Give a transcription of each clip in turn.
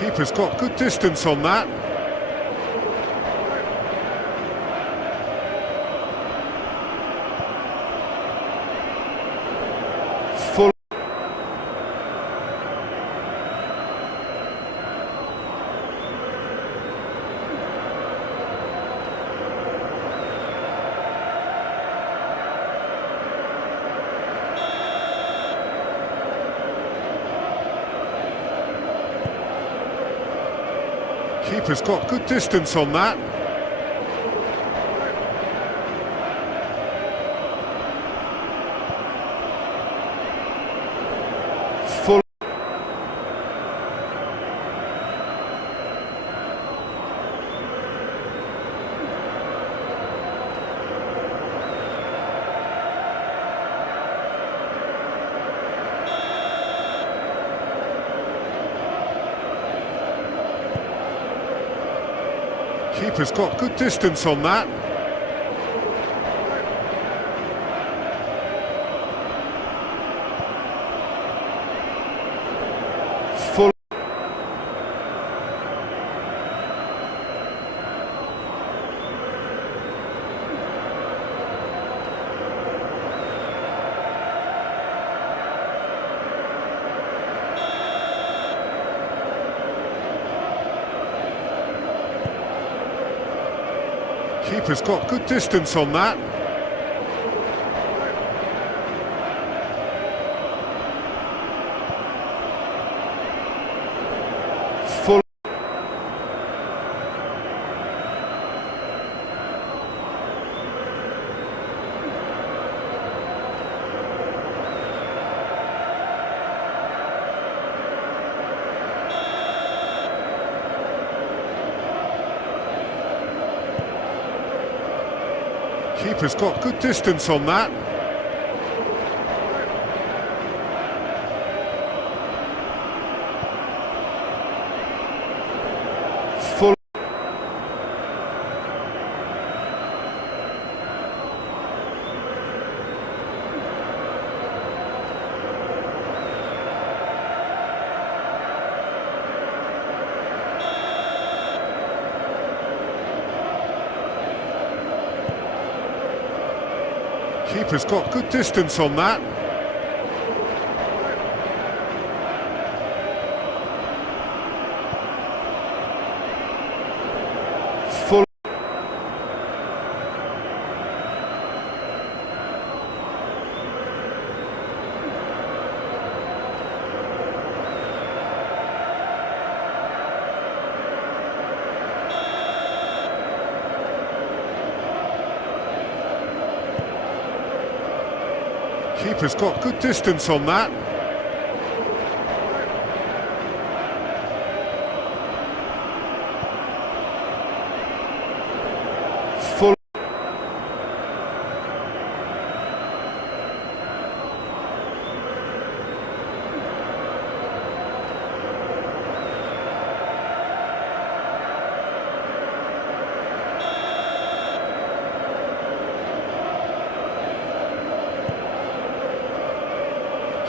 Keeper's got good distance on that. Full. Keeper's got good distance on that. Full. Keeper's got good distance on that. Full. Keeper's got good distance on that. Full. Keeper's got good distance on that. Full. Keeper's got good distance on that. Full. Keeper's got good distance on that. Full.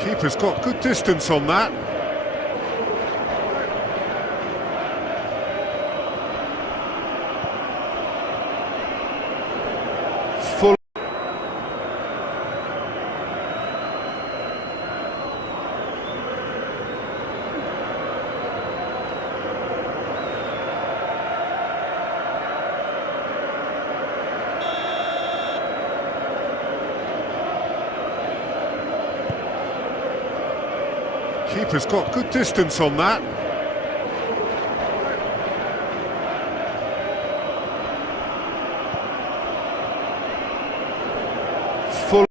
Keeper's got good distance on that. Full. Keeper's got good distance on that. Full.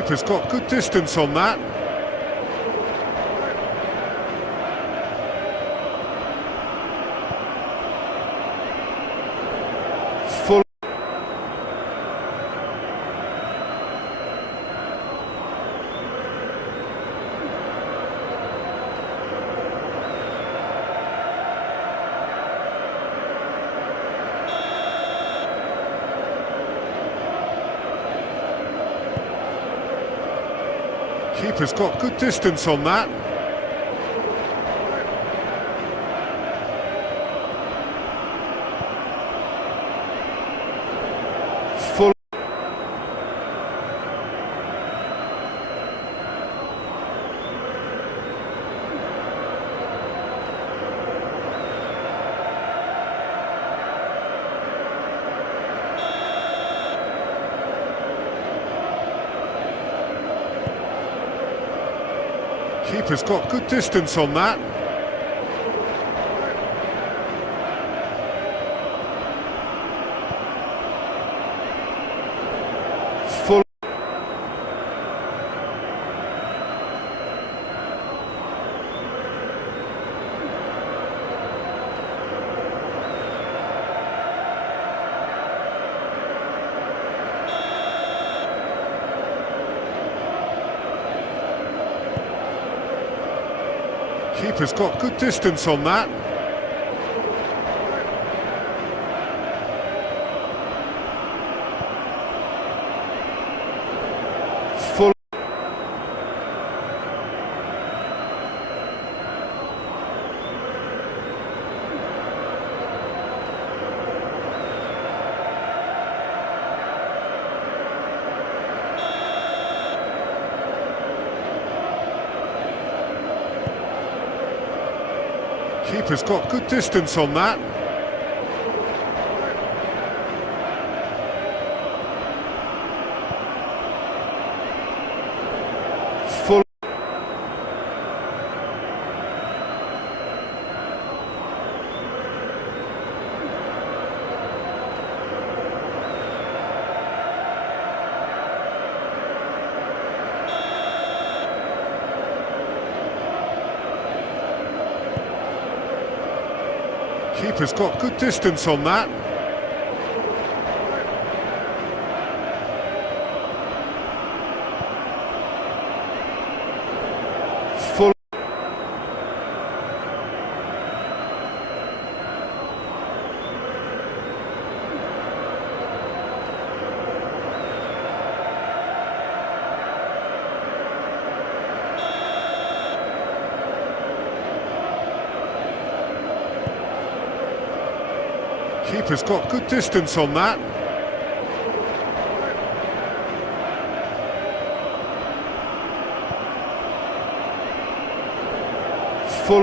Keeper's got good distance on that. Full. Keeper's got good distance on that. Full. Keeper's got good distance on that. Full. Keeper's got good distance on that. Full. Keeper's got good distance on that. Full. Keeper's got good distance on that. Full. Keeper's got good distance on that. Full.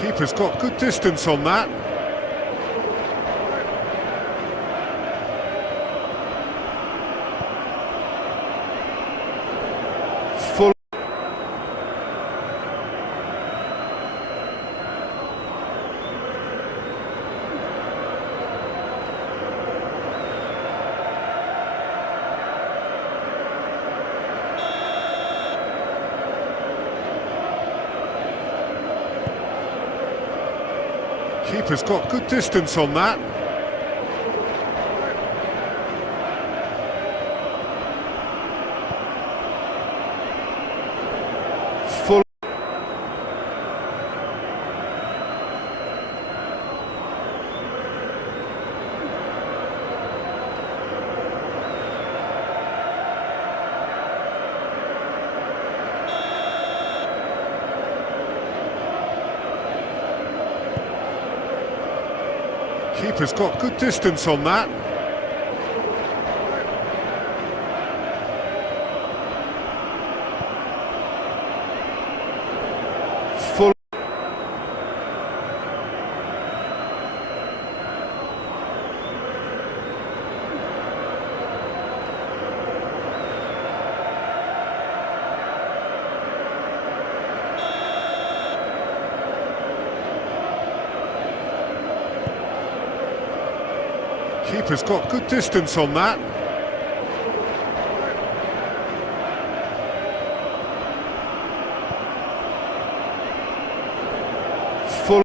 Keeper's got good distance on that. Full. Keeper's got good distance on that. Full. Keeper's got good distance on that. Full. Keeper's got good distance on that. Full.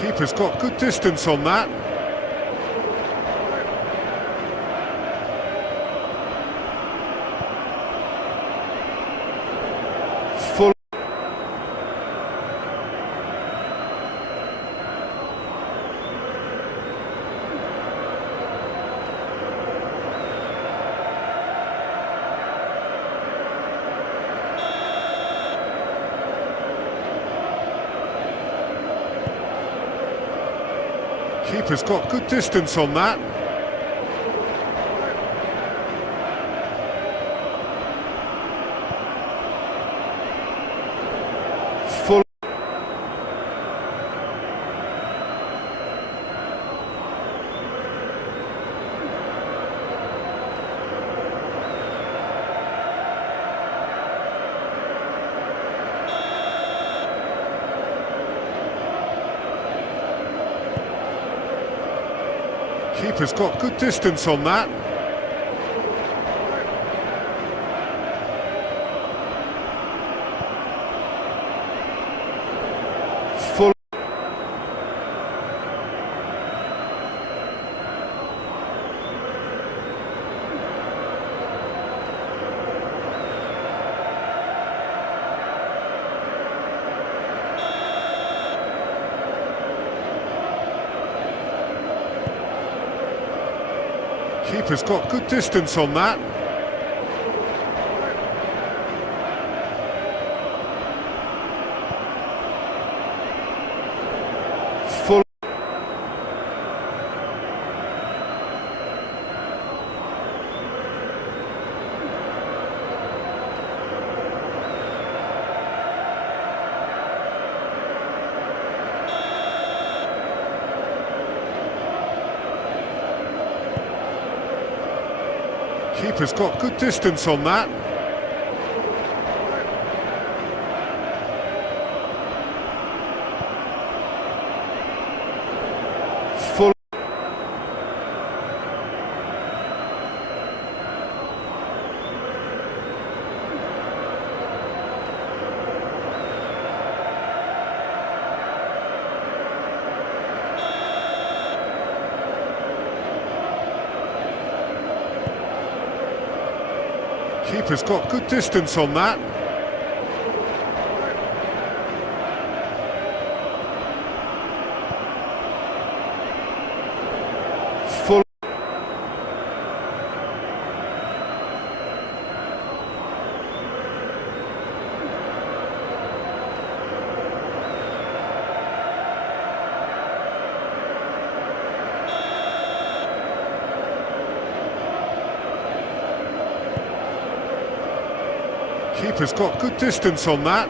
Keeper's got good distance on that. Full. Keeper's got good distance on that. Full. Keeper's got good distance on that. Full. Keeper's got good distance on that. Full. Keeper's got good distance on that. Full. Keeper's got good distance on that. Full. Keeper's got good distance on that.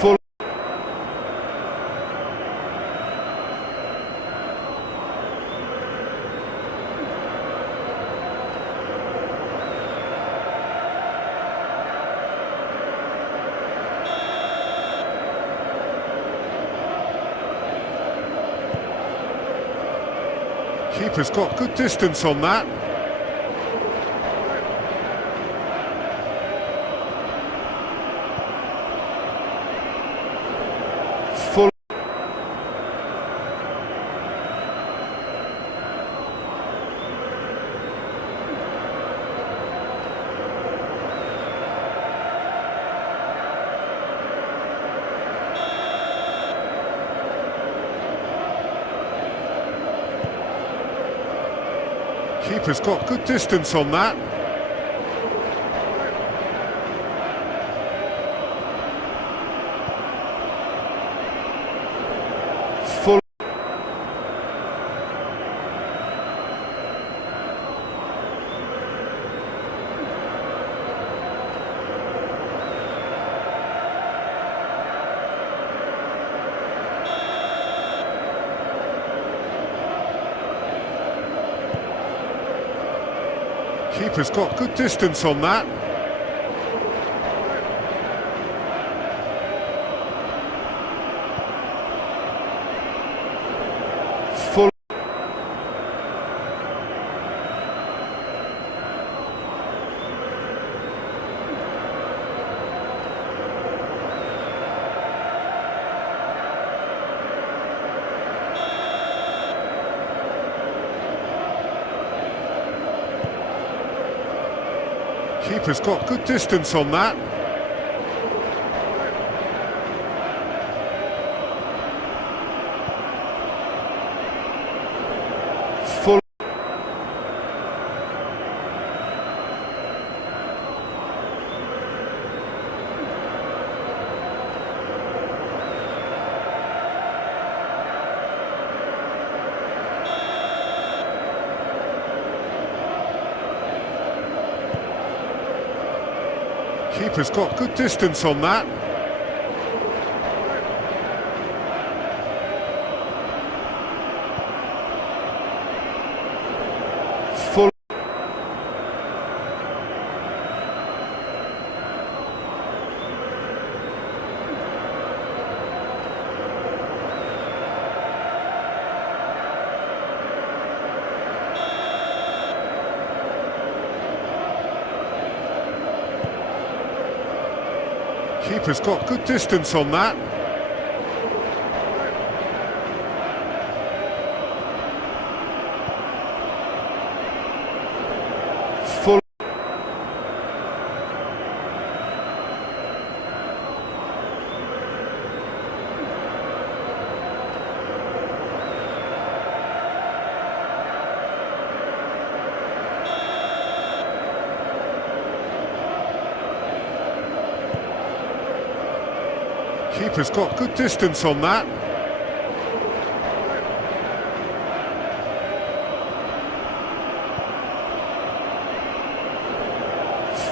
Full. Keeper's got good distance on that. Full. Keeper's got good distance on that. Full. Keeper's got good distance on that. Full. Keeper's got good distance on that. Full. Keeper's got good distance on that. Full. Keeper's got good distance on that. Full. Keeper's got good distance on that.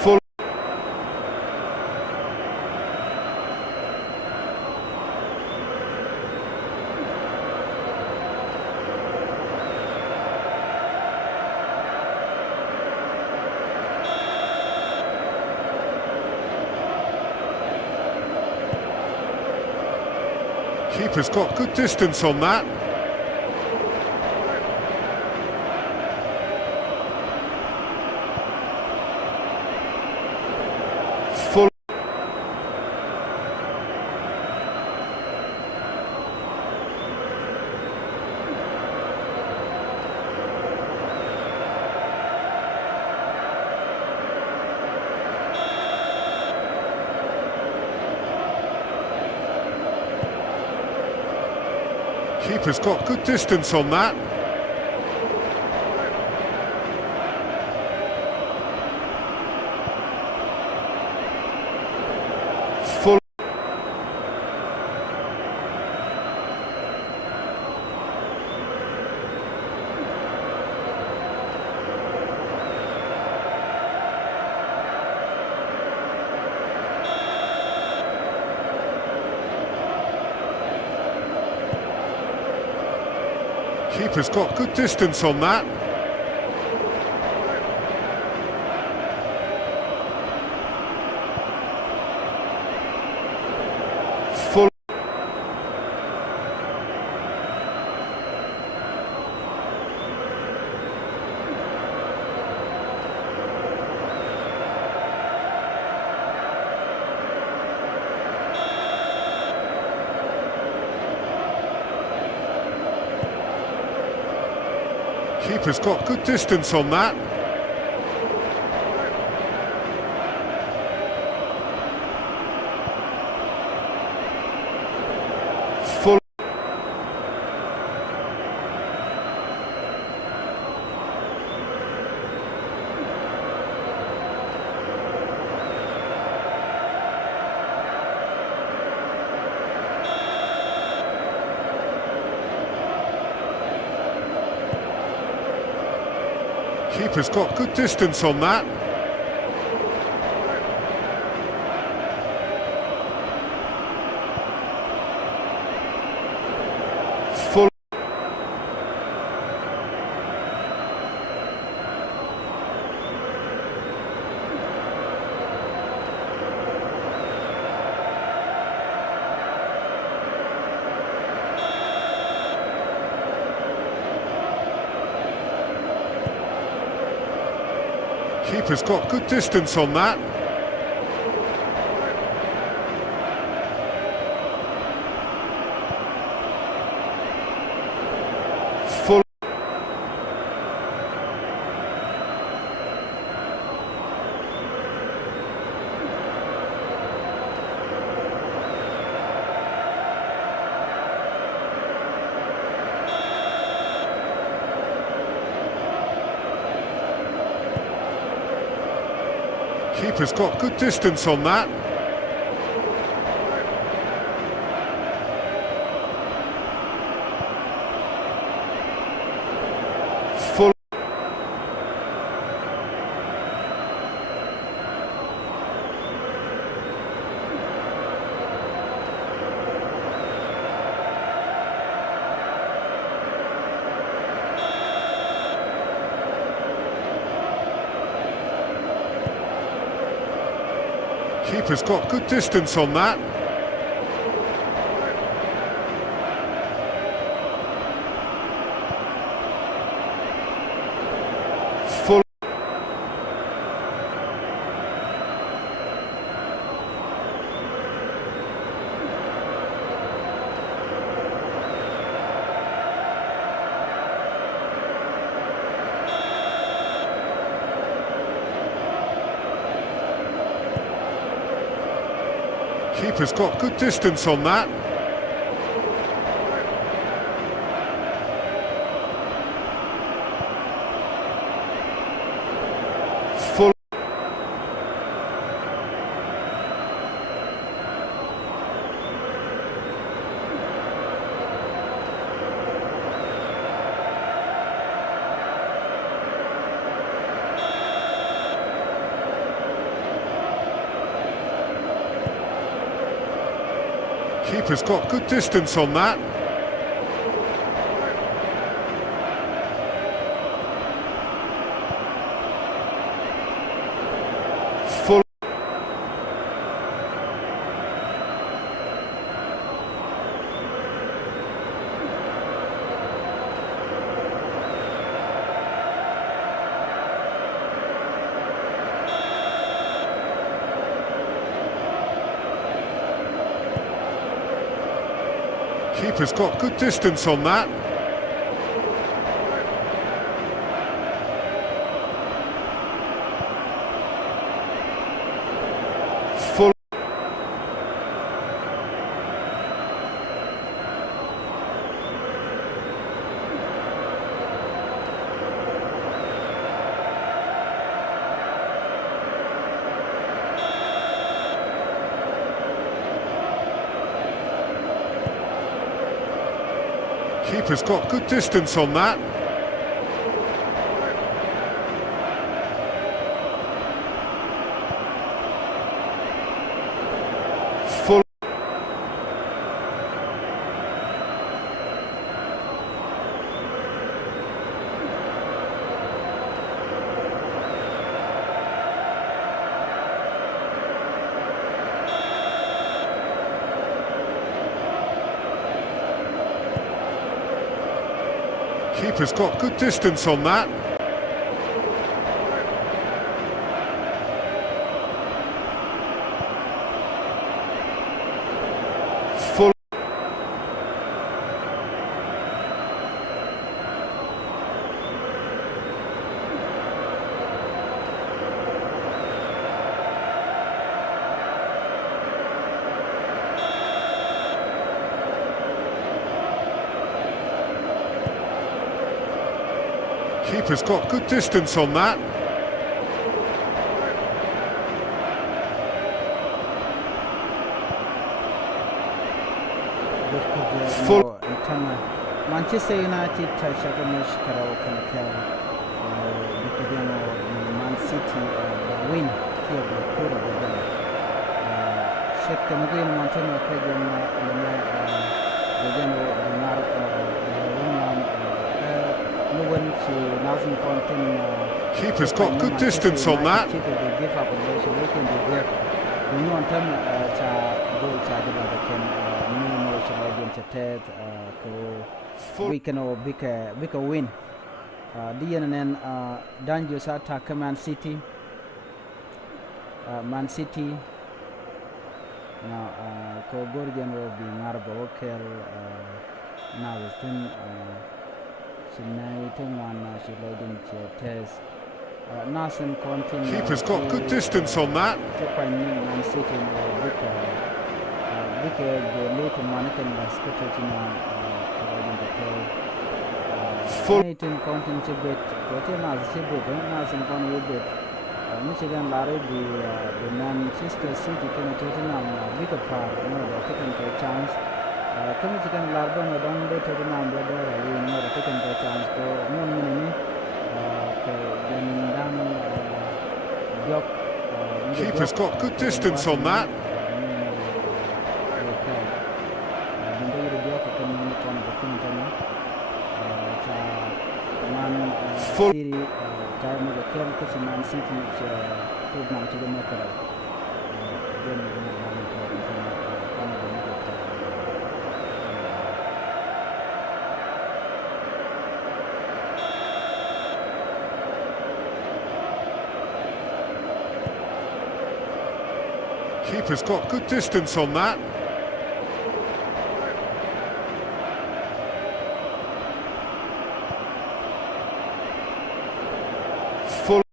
Full. Keeper's got good distance on that. Full. Keeper's got good distance on that. Full. Keeper's got good distance on that. Full. Keeper's got good distance on that. Full. Keeper's got good distance on that. Full. Keeper's got good distance on that. Full. Keeper's got good distance on that. Full. Keeper's got good distance on that. Full. Keeper's got good distance on that. Full. Keeper's got good distance on that. Full. Keeper's got good distance on that. Full. Keeper's got good distance on that. Full. Keeper's got good distance on that. Full. Keeper's got good distance on that. Full. Manchester United shaka mashikara wakanakea bikijano Man City win kia blokura badala shaka mgeni Montana kaja na bajano binar Keeper's got good distance on that. We can big win. DNN Dangerous attack Man City. Man City. Now, Gorgian will be Marble Okel. Now, within. Keeper's got good distance on that. Full. Michigan lari di Manchester City kena Tottenham big par no da taken the chance kena Michigan larba no dan de Tottenham da da wi no da taken the chance ko non mini ke dan Diop Keeper's got good distance on that. Full. Karena dia kesenangan City program itu mereka. Keeper's got good distance on that. Full.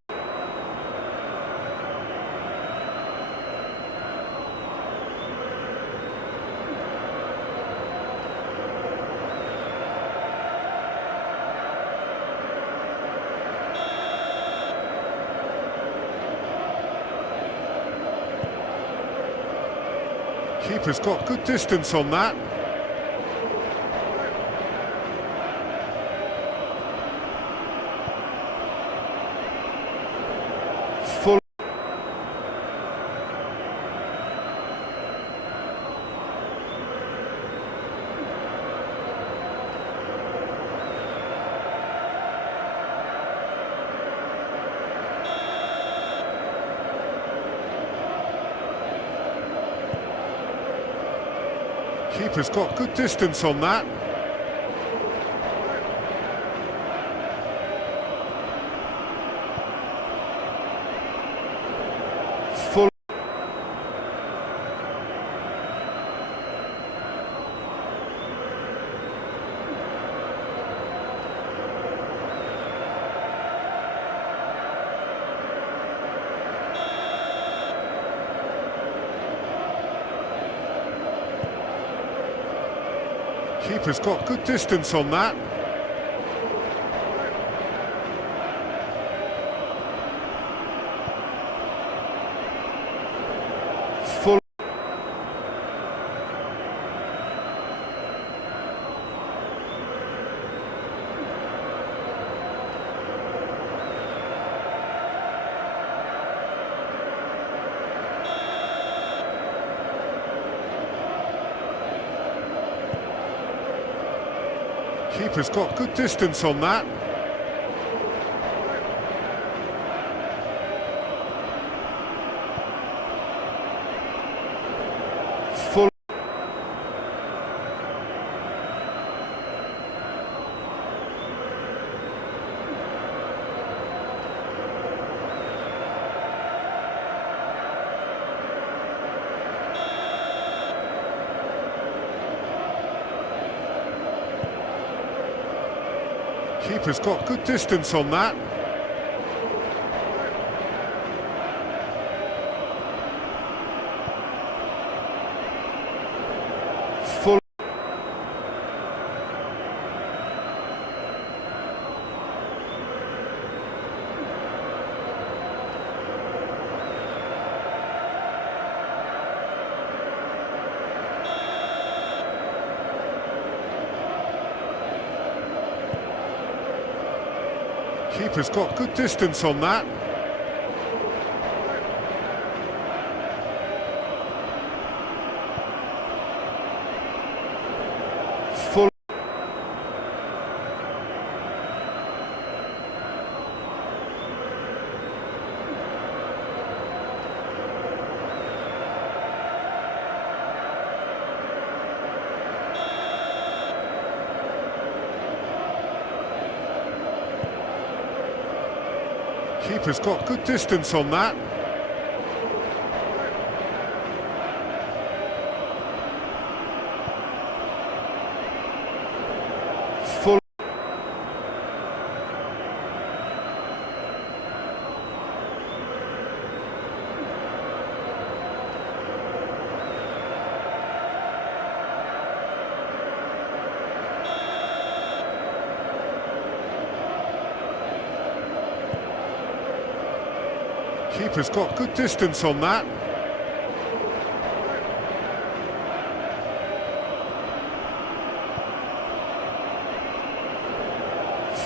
Keeper's got good distance on that. Full. Keeper's got good distance on that. Full. Keeper's got good distance on that. Full. Keeper's got good distance on that. Full. Keeper's got good distance on that. Full. Keeper's got good distance on that. Full. Keeper's got good distance on that. Full. Keeper's got good distance on that.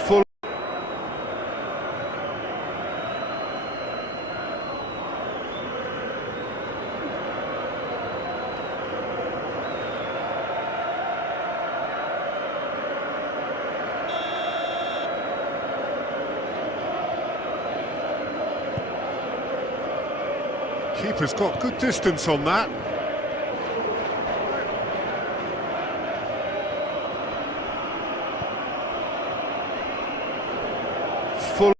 Full. Keeper's got good distance on that. Full.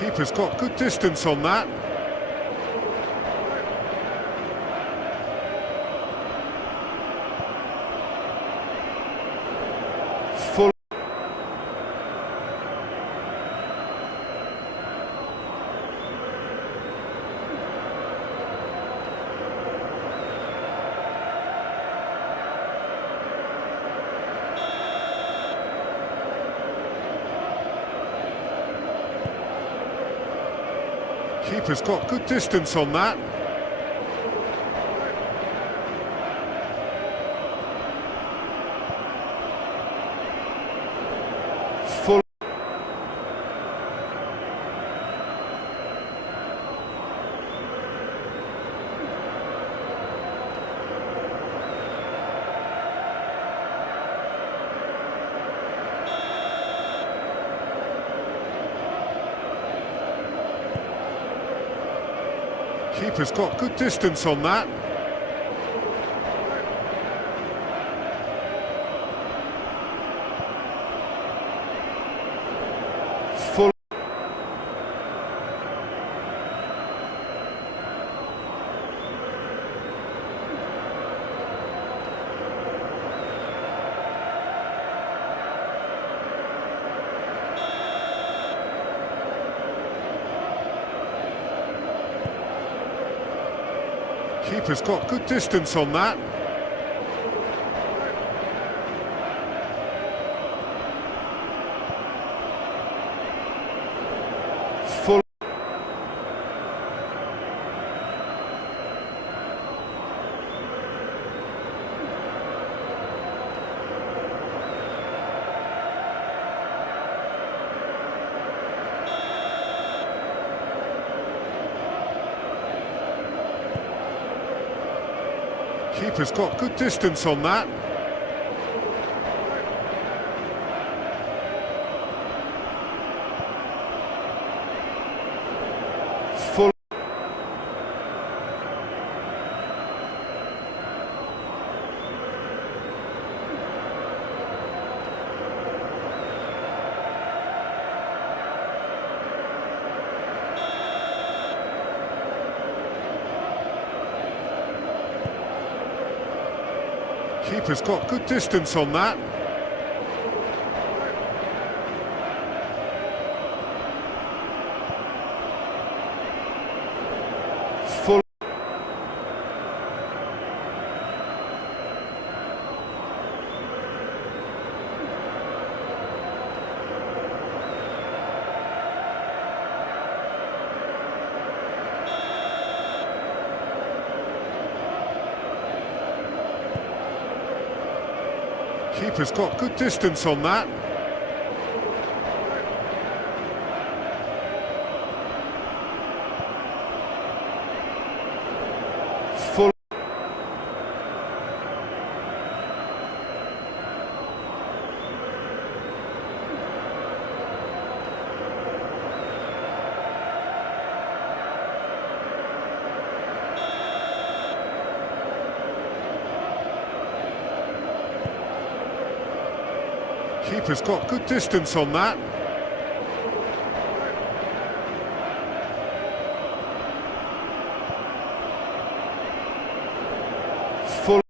Keeper's got good distance on that. Full. Keeper's got good distance on that. Full. Keeper's got good distance on that. Full. Keeper's got good distance on that. Full. Keeper's got good distance on that. Full. Keeper's got good distance on that. Full. Keeper's got good distance on that. Full. Keeper's got good distance on that. Full.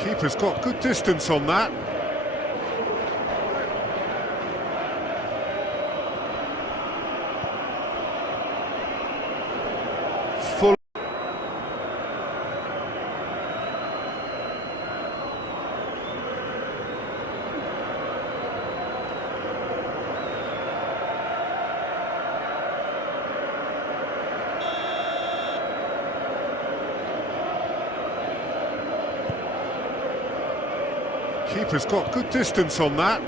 Keeper's got good distance on that. Full. Keeper's got good distance on that.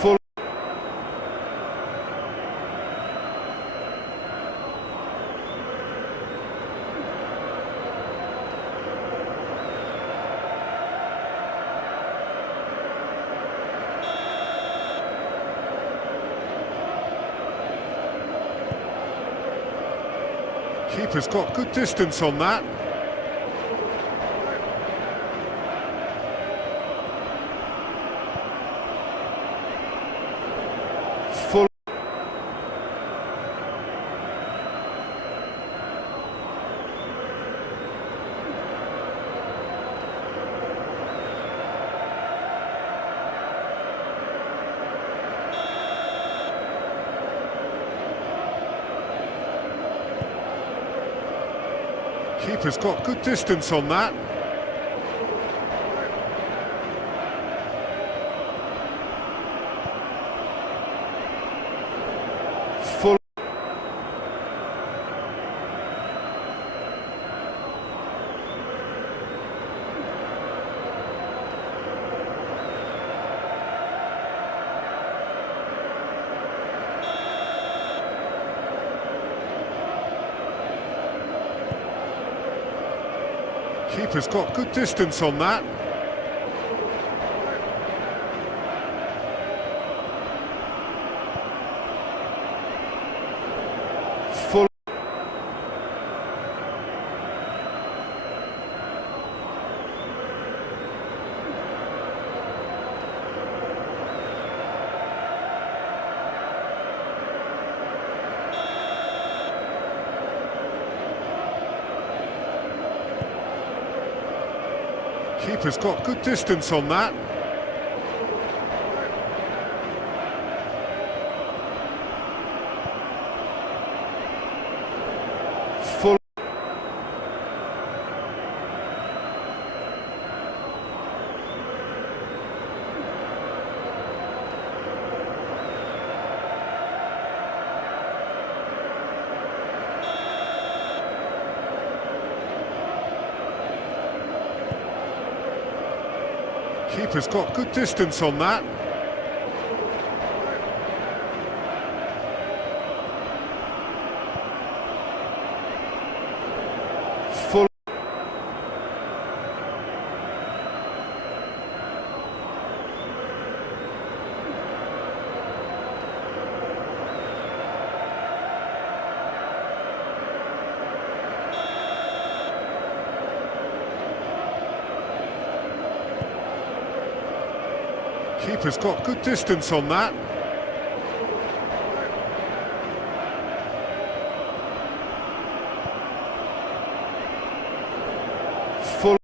Full. Keeper's got good distance on that. Full. Keeper's got good distance on that. Full. Keeper's got good distance on that. Full. Keeper's got good distance on that. Full. Keeper's got good distance on that. Full. Keeper's got good distance on that. Full.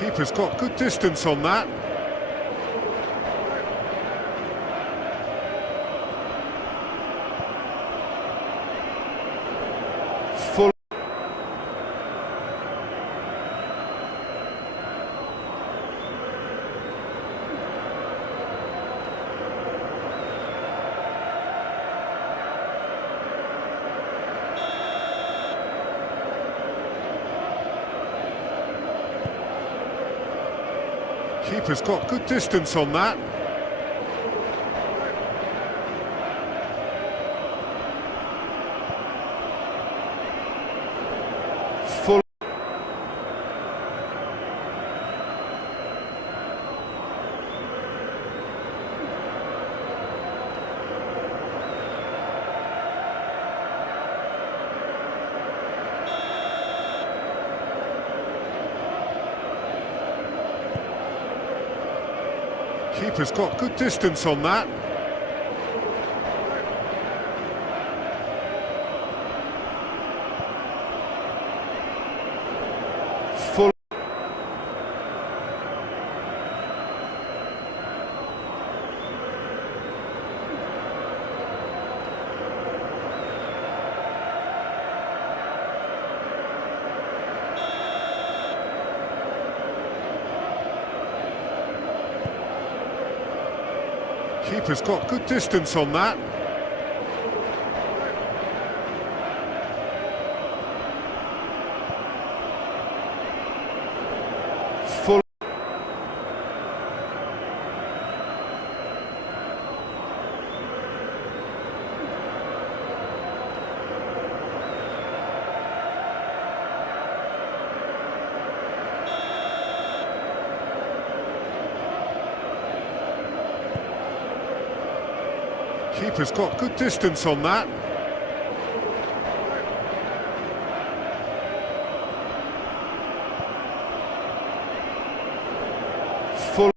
Keeper's got good distance on that. Full. Keeper's got good distance on that. Full. Keeper's got good distance on that. Full. Keeper's got good distance on that. Full. Keeper's got good distance on that. Full.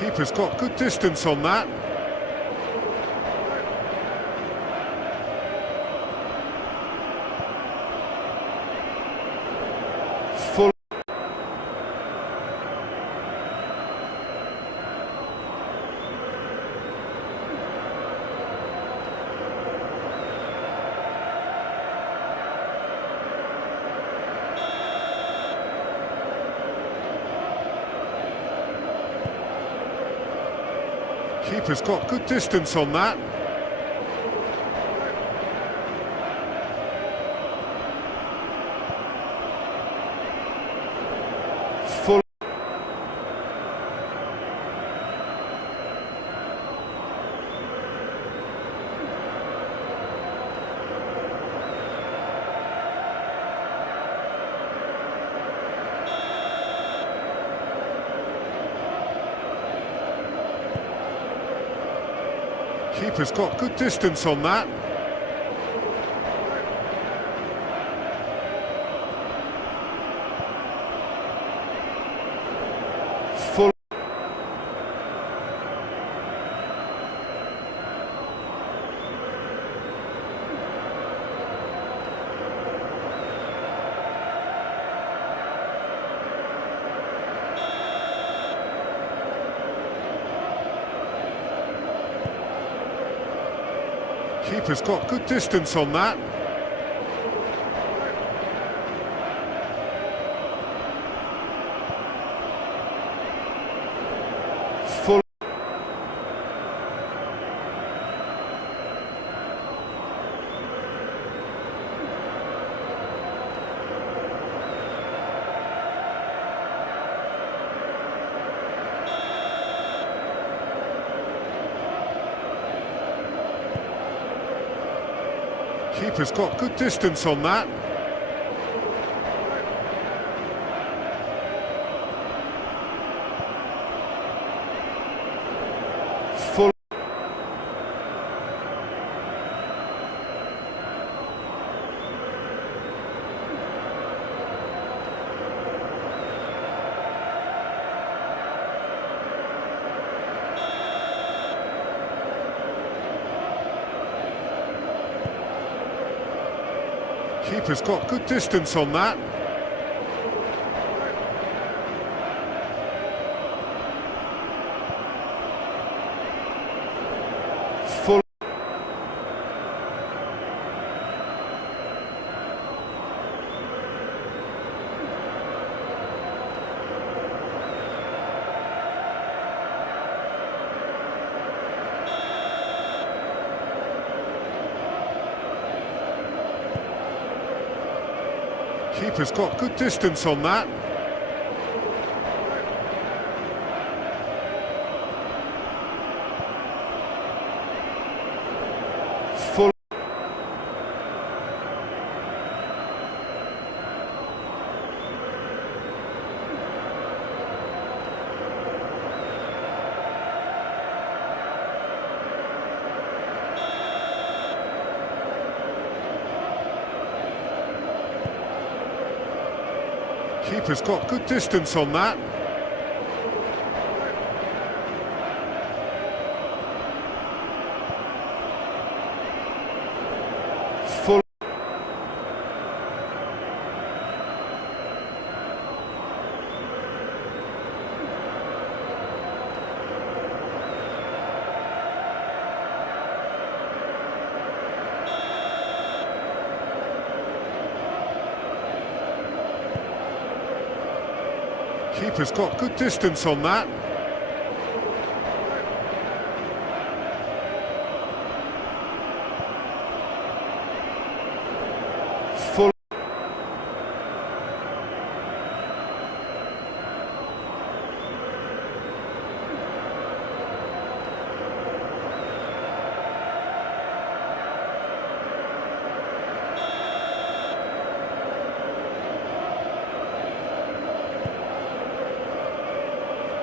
Keeper's got good distance on that. Full. Keeper's got good distance on that. Full. Keeper's got good distance on that. Full. Keeper's got good distance on that. Full. Keeper's got good distance on that. Full. Keeper's got good distance on that. Full. Keeper's got good distance on that. Full. Keeper's got good distance on that. Full. Keeper's got good distance on that. Full.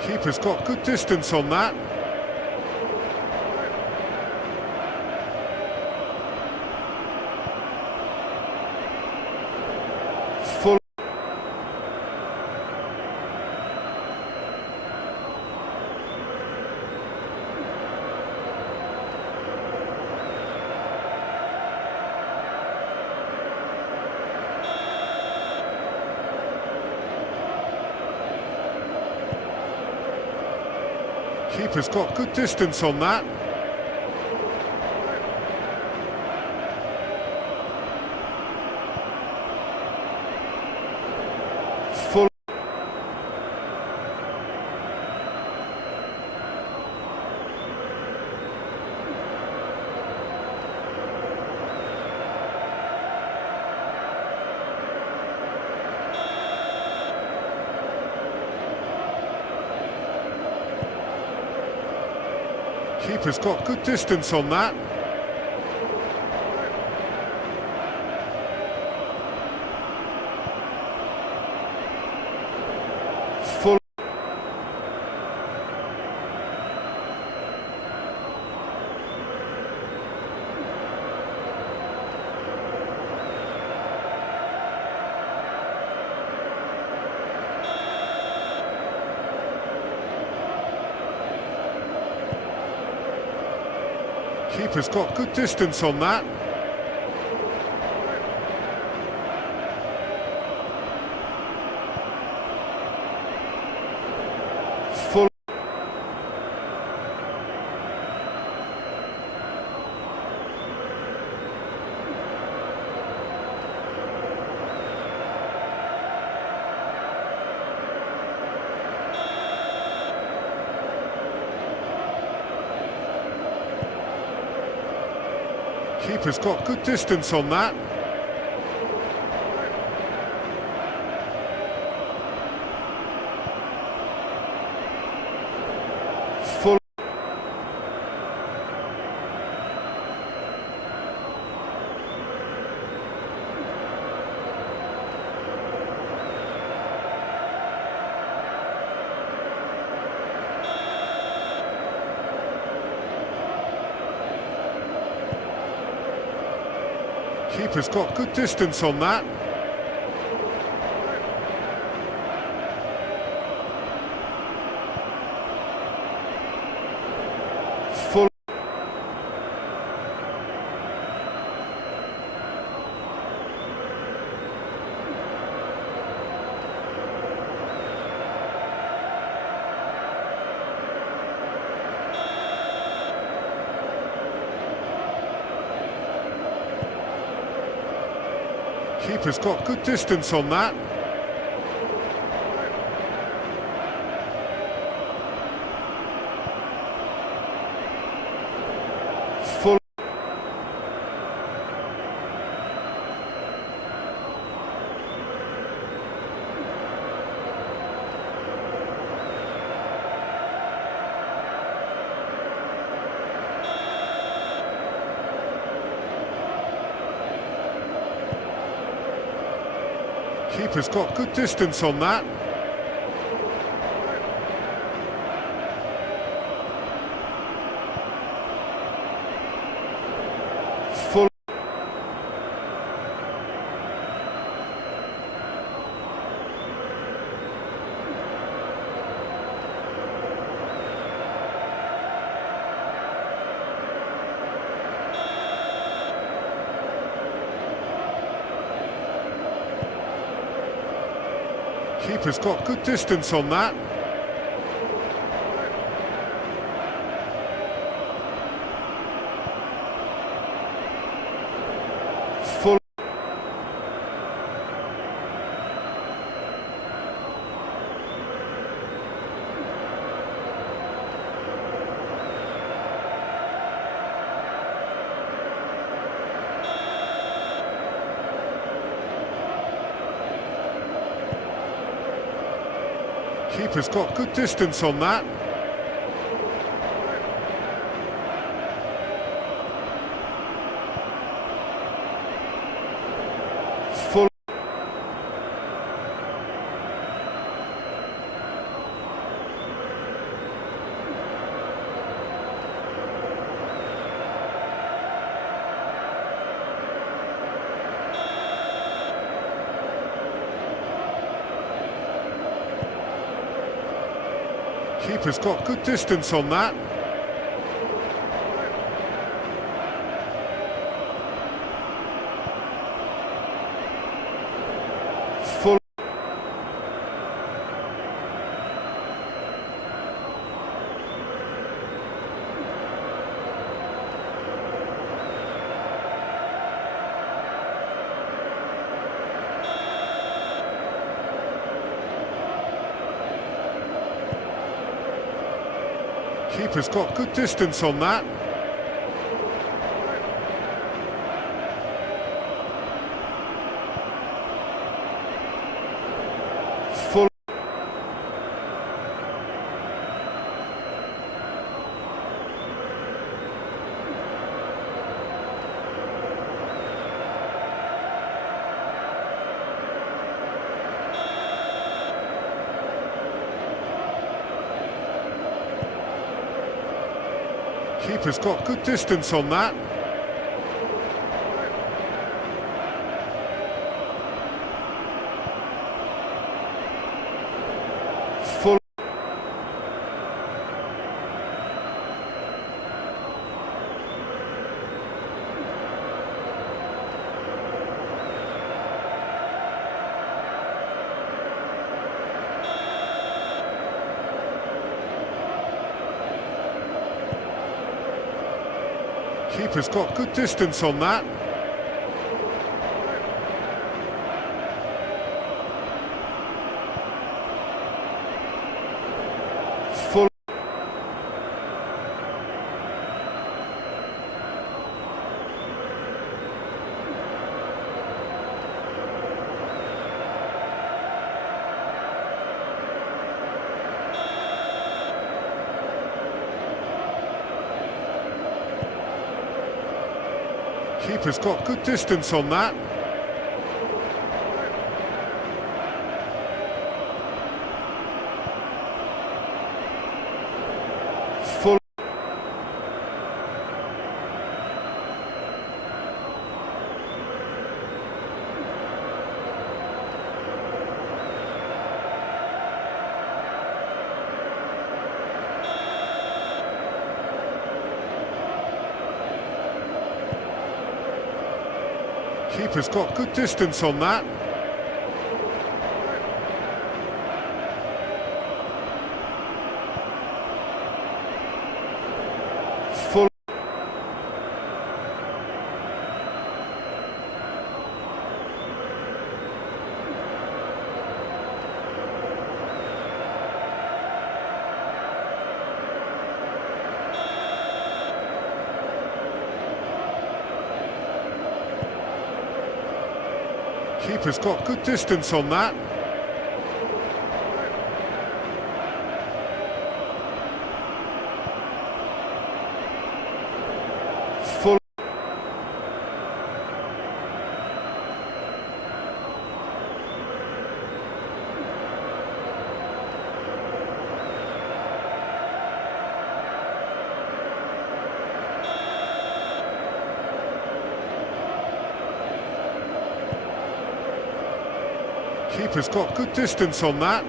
Keeper's got good distance on that. Full. Keeper's got good distance on that. Full. Keeper's got good distance on that. Full. Keeper's got good distance on that. Full. Keeper's got good distance on that. Full. Keeper's got good distance on that. Full. Keeper's got good distance on that. Full. Keeper's got good distance on that. Full. Keeper's got good distance on that. Full. Keeper's got good distance on that. Full. Keeper's got good distance on that. Full. Keeper's got good distance on that. Full. Keeper's got good distance on that. Full. Keeper's got good distance on that. Full. Keeper's got good distance on that. Full. Keeper's got good distance on that. Full. Keeper's got good distance on that. Full. Keeper's got good distance on that.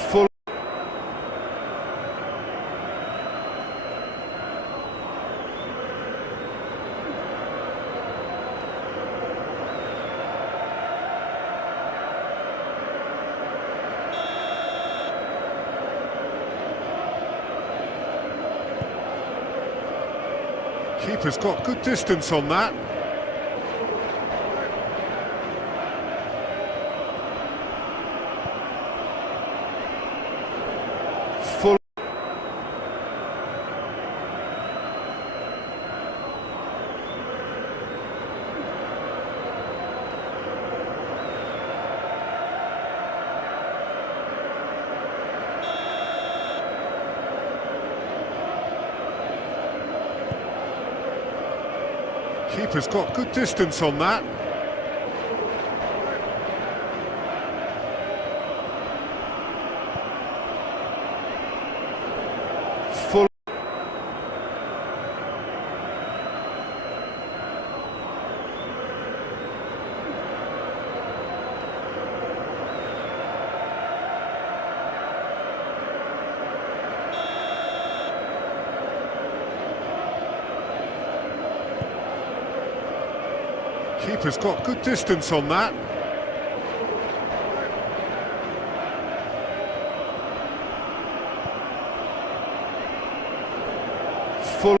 Full. Keeper's got good distance on that. Full. Keeper's got good distance on that. Full. Keeper's got good distance on that. Full.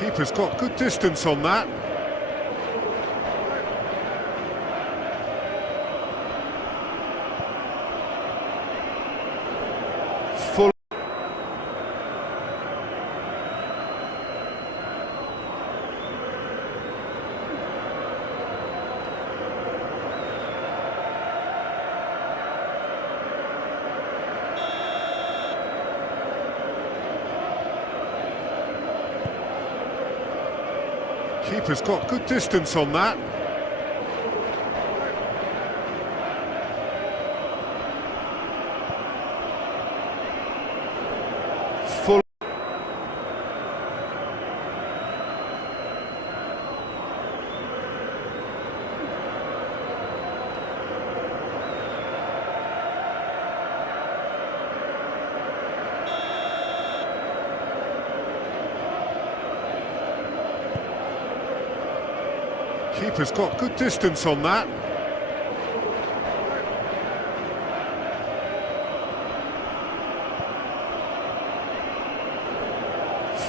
Keeper's got good distance on that. Full. Keeper's got good distance on that. Full. Keeper's got good distance on that.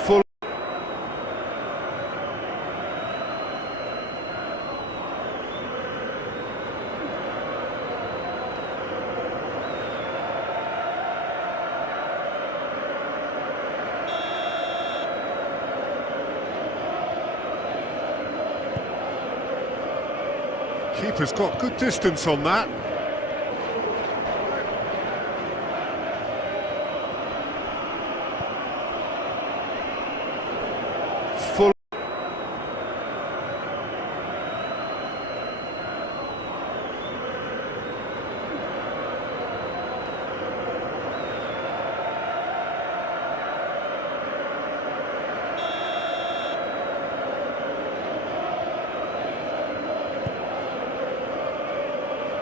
Full. Keeper's got good distance on that. Full.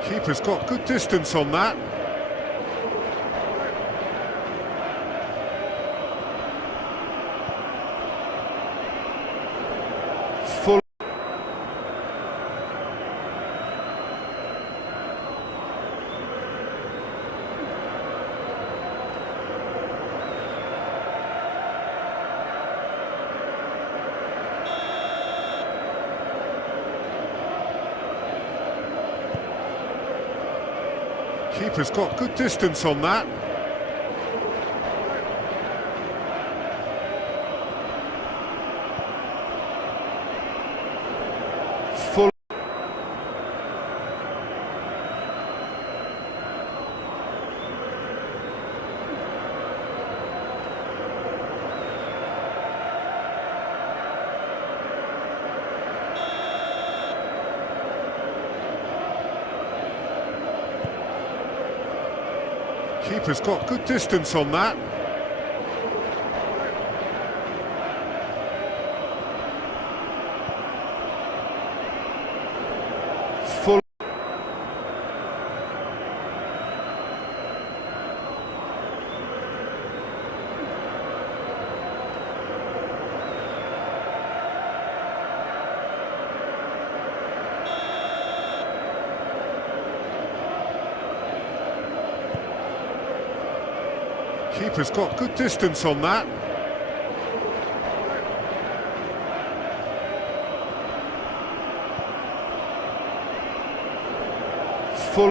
Keeper's got good distance on that. Full. Keeper's got good distance on that. Full. Keeper's got good distance on that. Full. Keeper's got good distance on that. Full.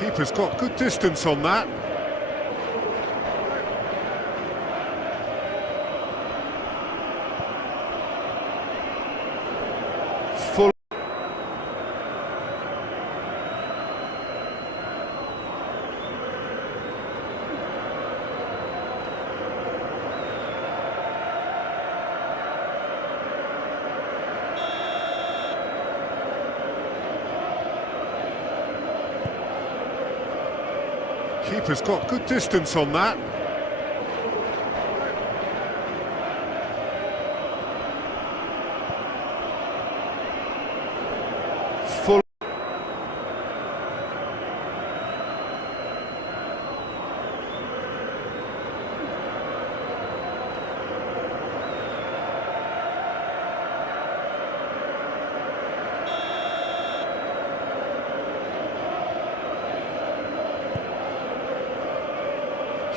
Keeper's got good distance on that. Full. Keeper's got good distance on that. Full.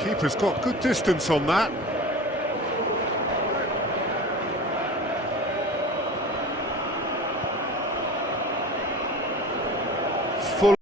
Keeper's got good distance on that. Full.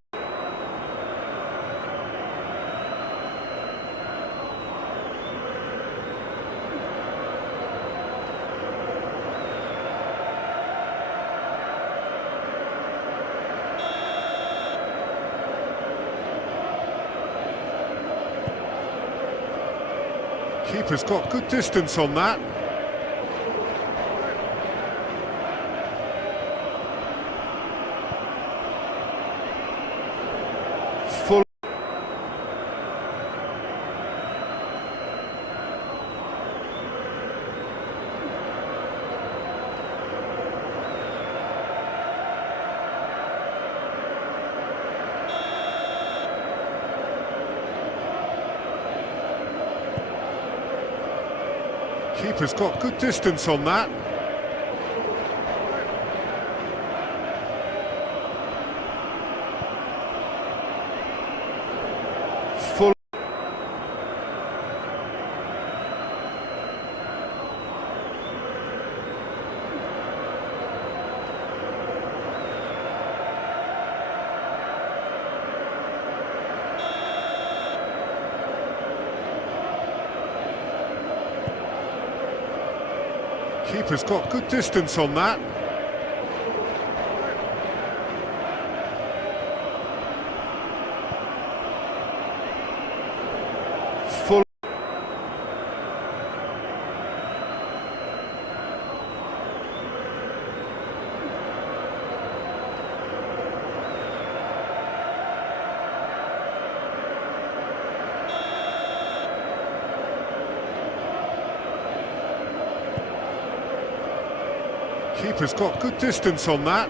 Keeper's got good distance on that. Full. Keeper's got good distance on that. Full. Keeper's got good distance on that. Full. Keeper's got good distance on that.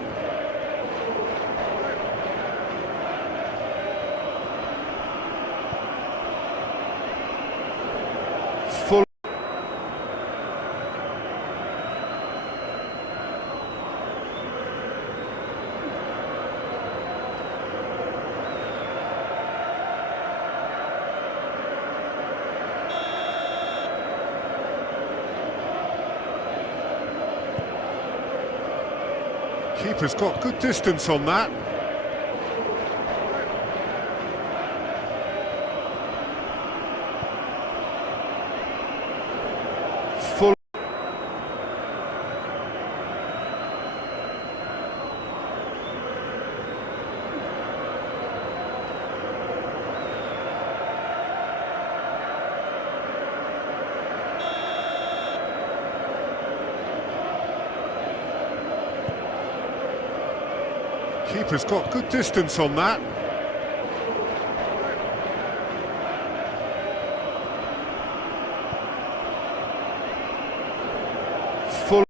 Full. Keeper's got good distance on that. Full. Keeper's got good distance on that. Full.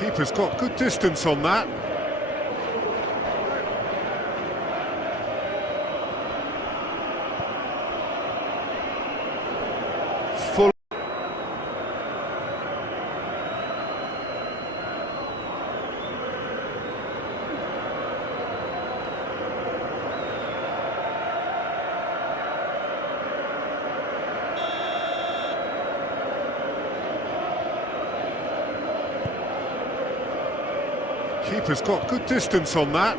Keeper's got good distance on that. Full. Keeper's got good distance on that.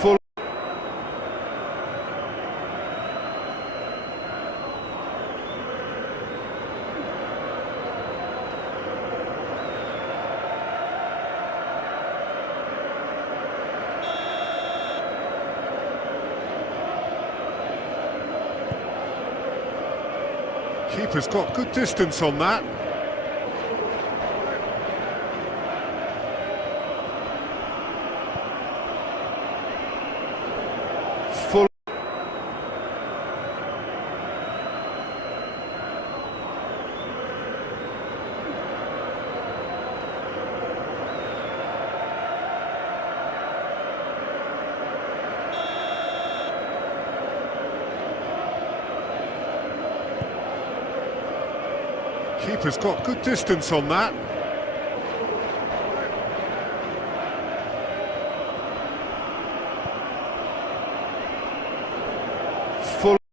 Full. Keeper's got good distance on that. Full. Keeper's got good distance on that. Full.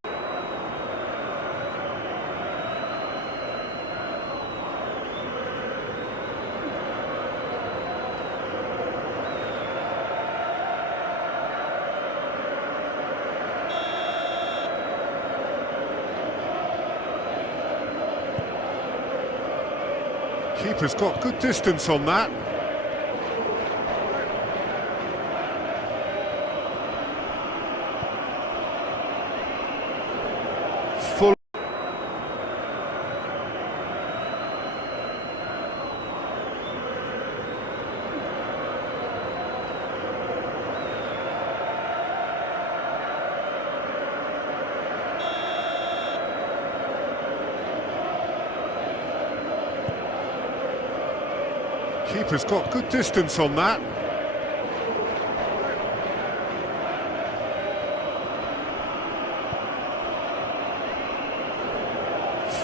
Keeper's got good distance on that. Full. Keeper's got good distance on that.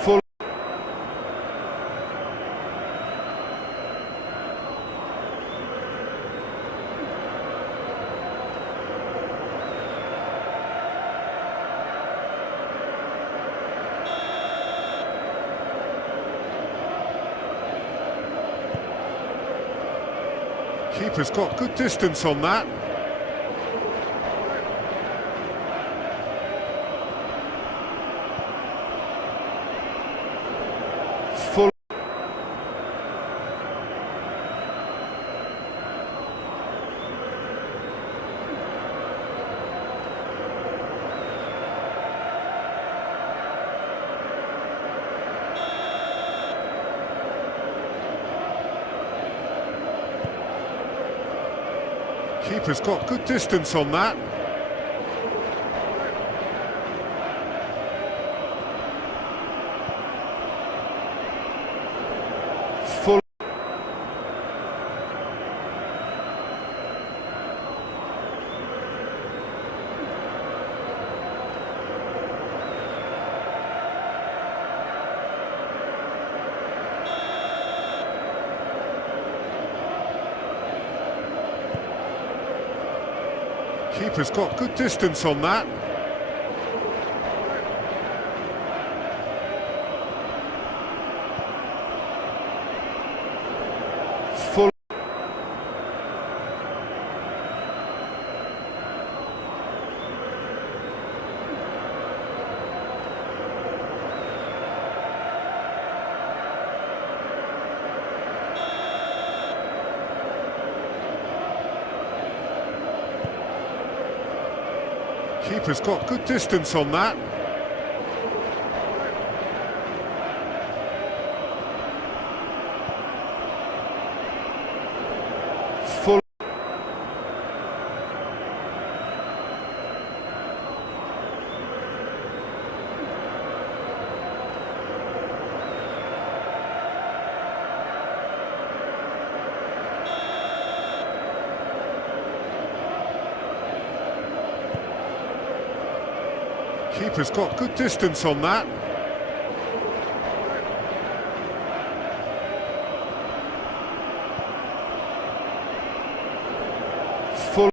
Full. Keeper's got good distance on that. Full. Keeper's got good distance on that. Full. Keeper's got good distance on that. Full. Keeper's got good distance on that. Full. Keeper's got good distance on that. Full.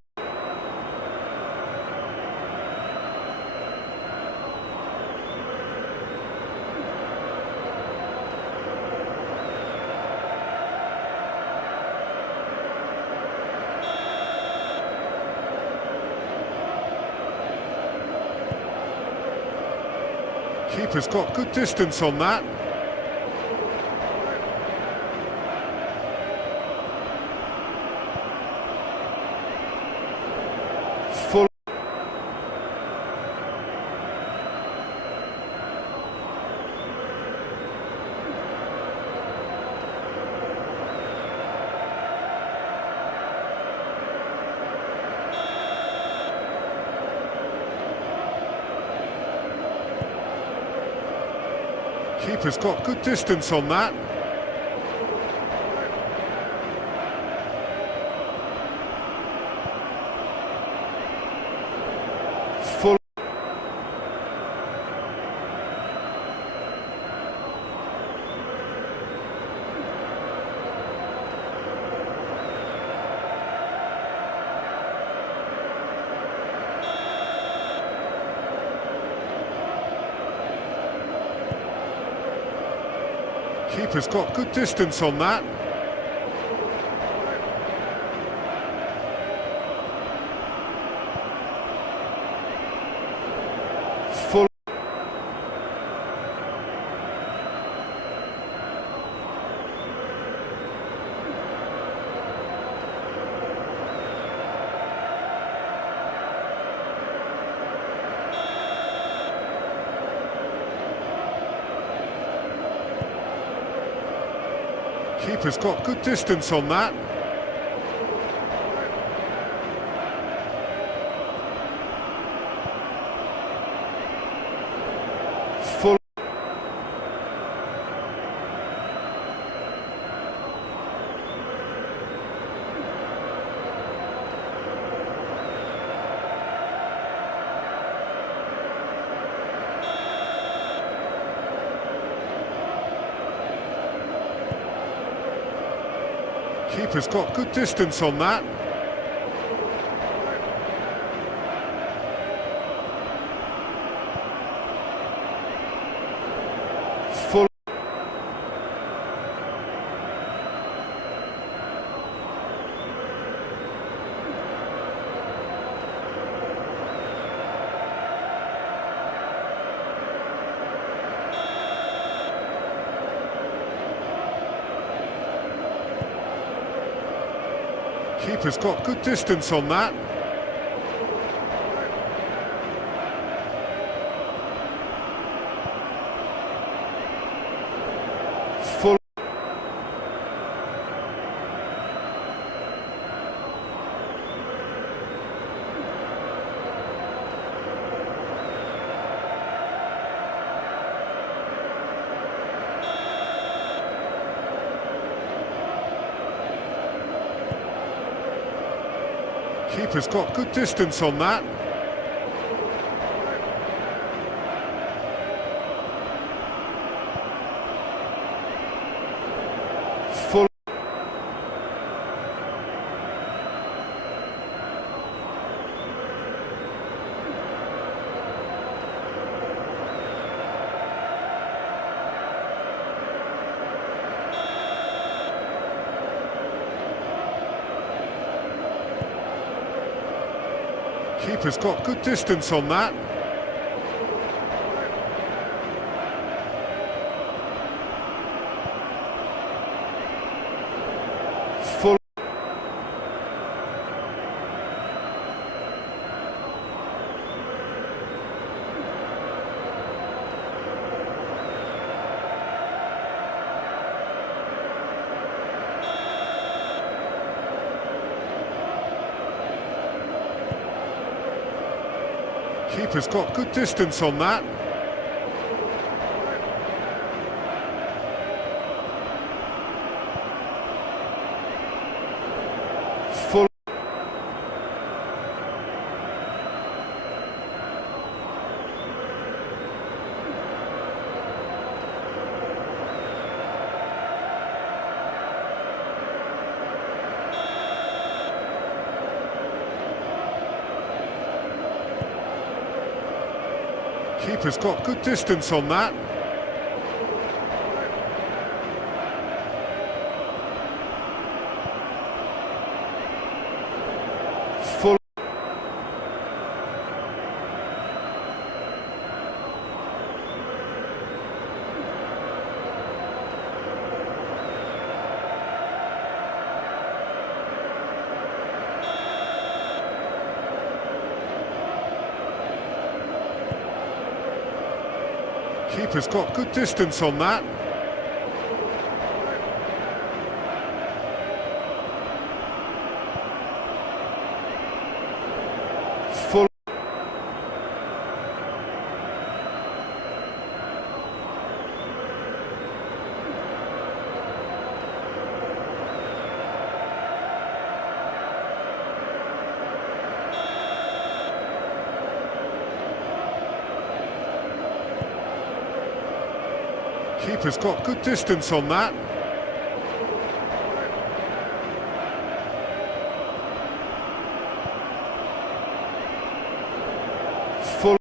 Keeper's got good distance on that. Full. Keeper's got good distance on that. Full. Keeper's got good distance on that. Full. Keeper's got good distance on that. Full. Keeper's got good distance on that. Full. Keeper's got good distance on that. Full. Keeper's got good distance on that. Full. Keeper's got good distance on that. Full. Keeper's got good distance on that. Full. Keeper's got good distance on that. Full. Keeper's got good distance on that. Full. Keeper's got good distance on that. Full.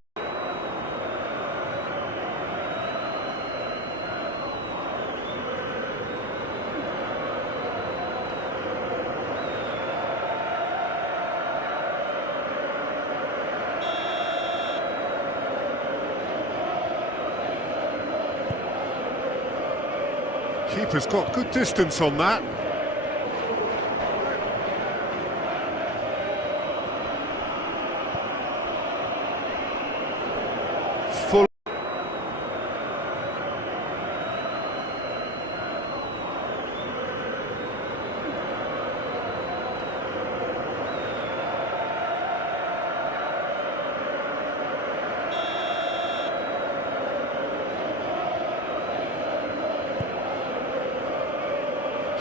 Keeper's got good distance on that. Full.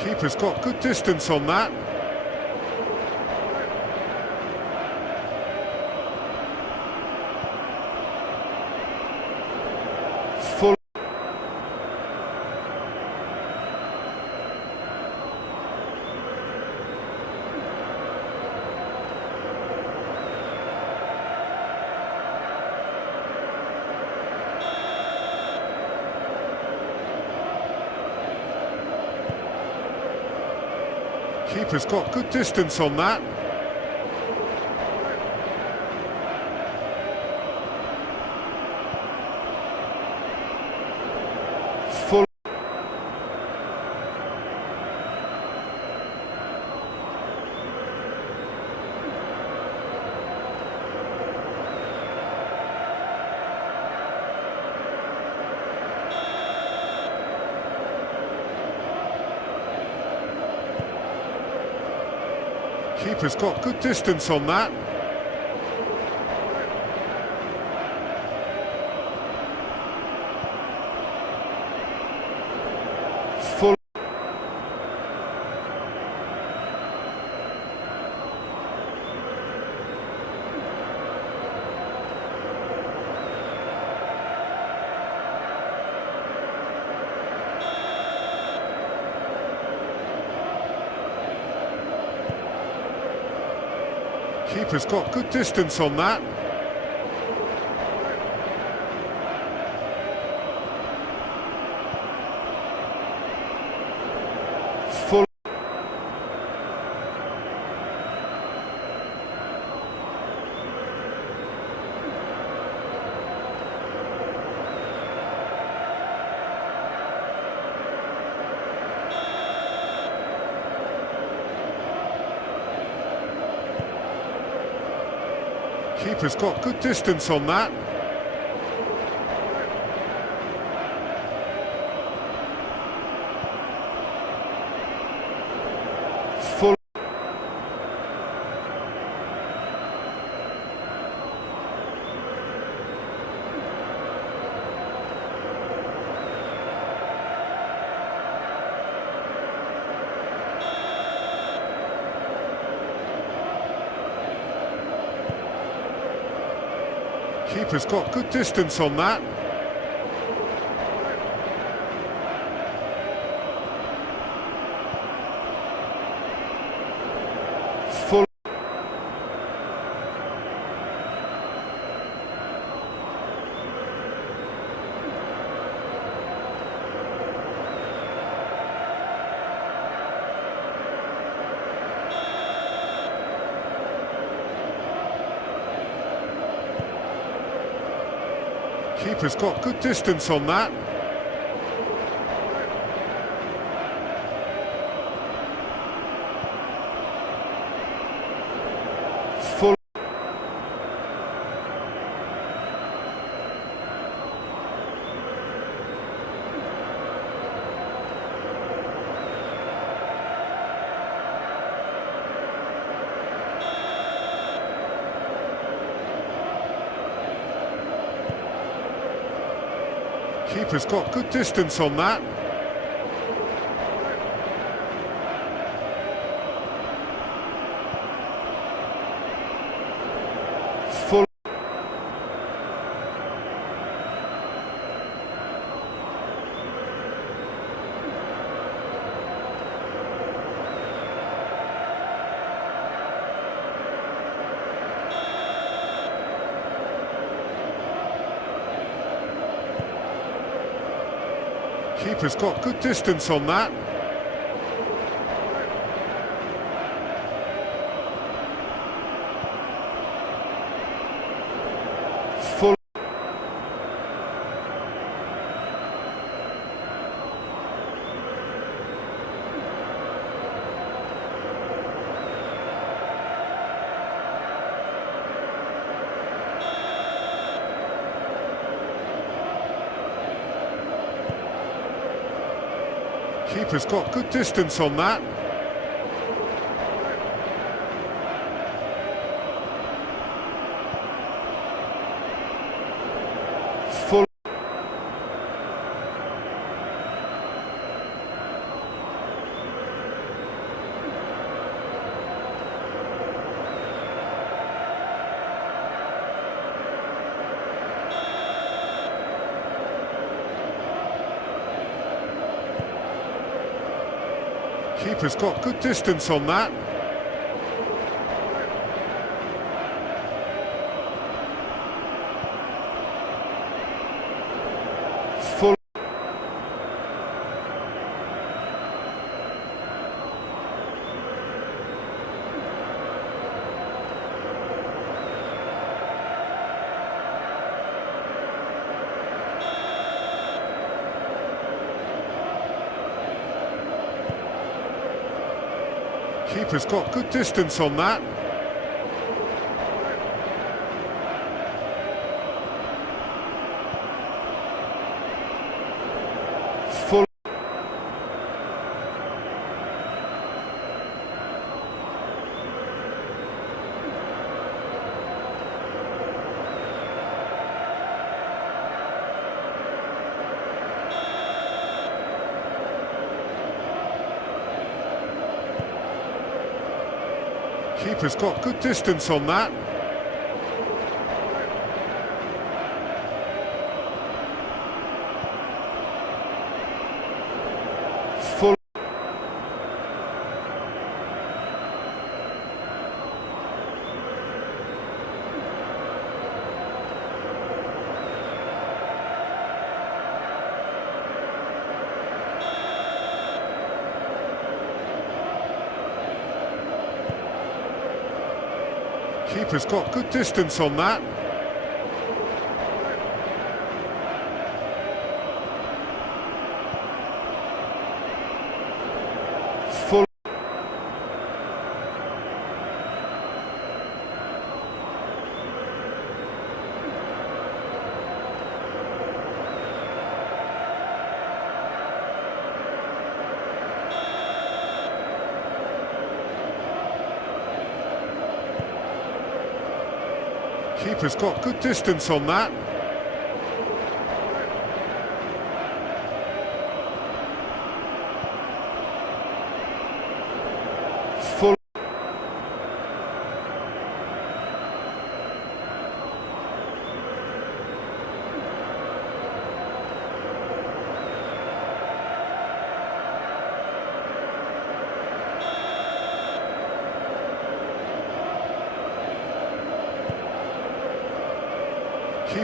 Keeper's got good distance on that. Full. Keeper's got good distance on that. Full. Keeper's got good distance on that. Full. Keeper's got good distance on that. Full. Keeper's got good distance on that. Full. Keeper's got good distance on that. Full. Keeper's got good distance on that. Full. Keeper's got good distance on that. Full. Keeper's got good distance on that. Full. Keeper's got good distance on that. Full. Keeper's got good distance on that. Full. Keeper's got good distance on that. Full. Keeper's got good distance on that. Full. Keeper's got good distance on that. Full. Keeper's got good distance on that. Full.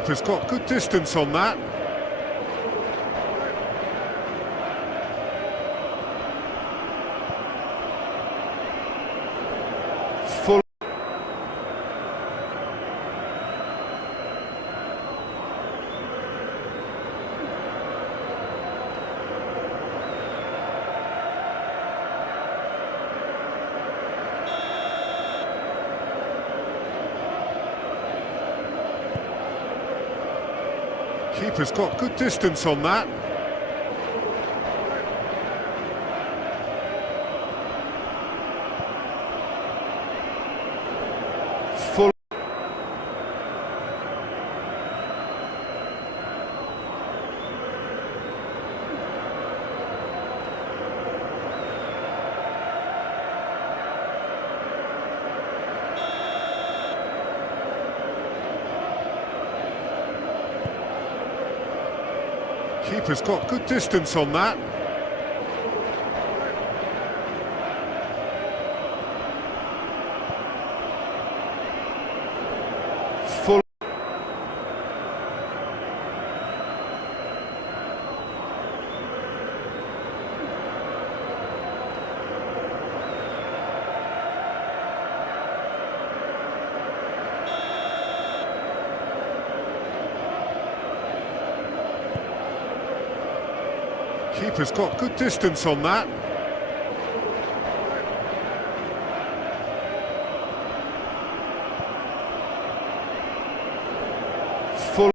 Keeper's got good distance on that. Full. Keeper's got good distance on that. Full. Keeper's got good distance on that. Full. Keeper's got good distance on that. Full.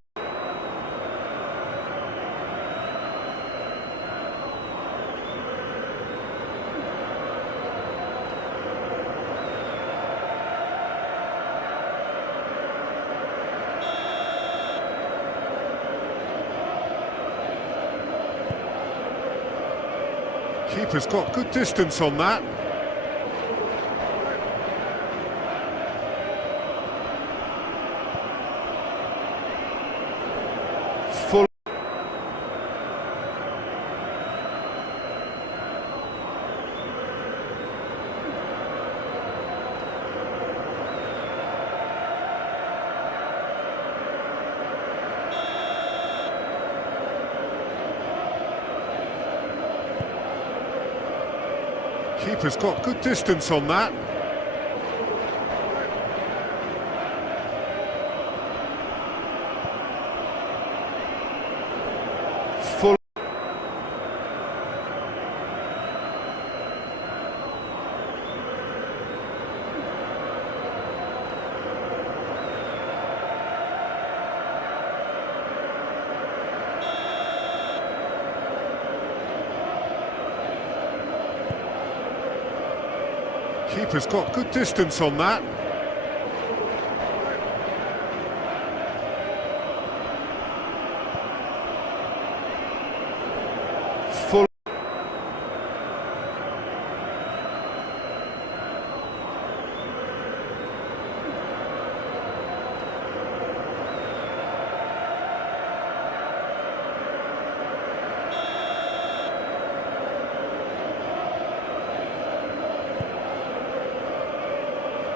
Keeper's got good distance on that. Full. Keeper's got good distance on that. Full. Keeper's got good distance on that. Full.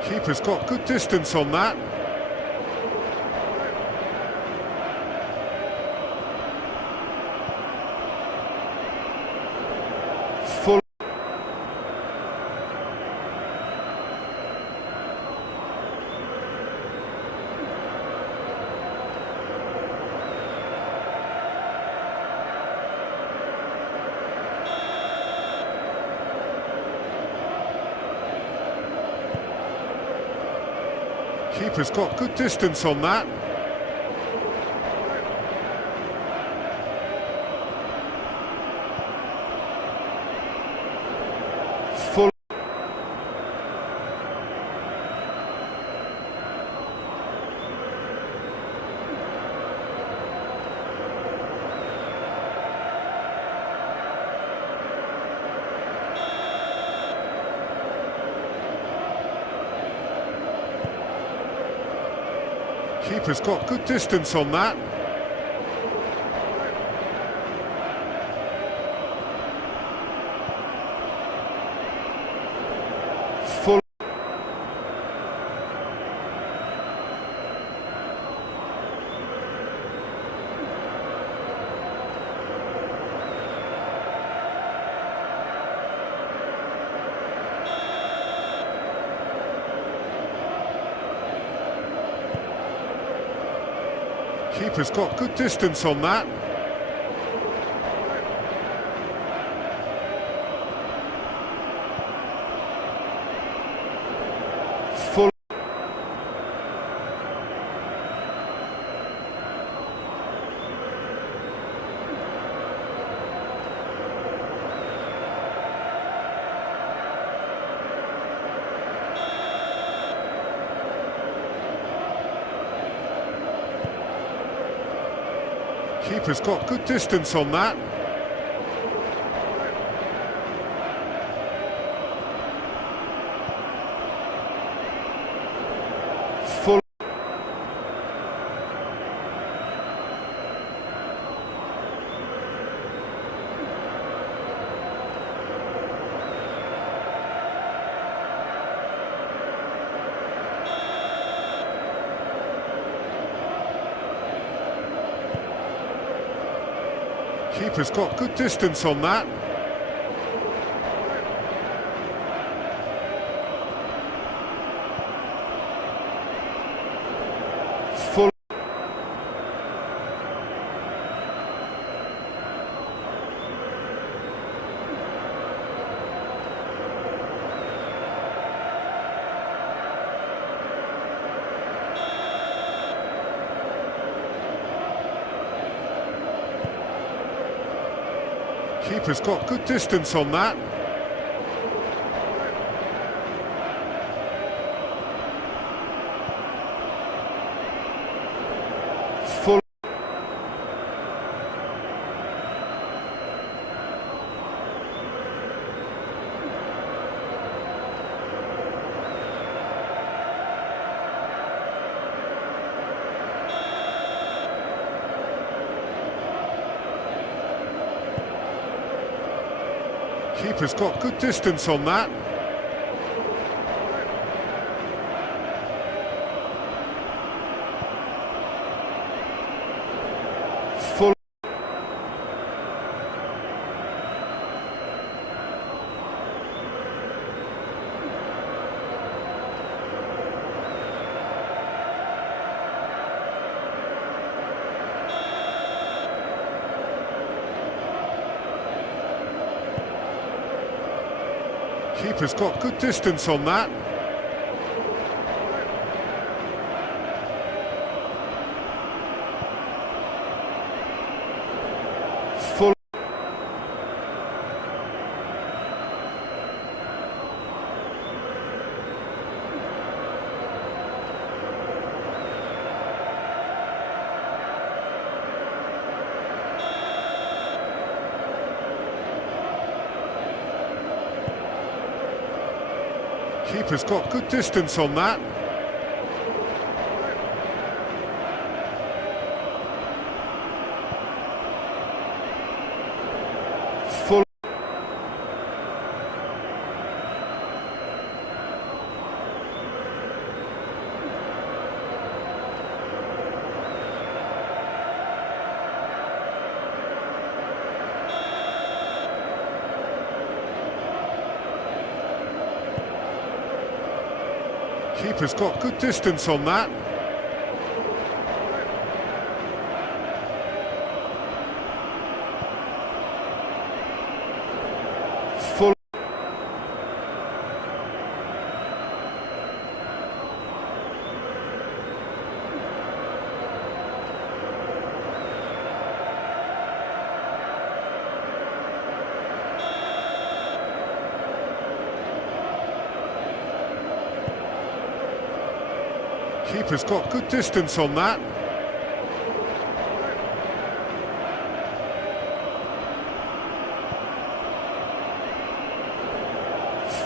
Keeper's got good distance on that. Full. Keeper's got good distance on that. Full. Keeper's got good distance on that. Full. Keeper's got good distance on that. Full. Keeper's got good distance on that. Full. Keeper's got good distance on that. Full. Keeper's got good distance on that. Full. Keeper's got good distance on that. Full. Keeper's got good distance on that. Full. Keeper's got good distance on that. Full. Keeper's got good distance on that. Full. Keeper's got good distance on that.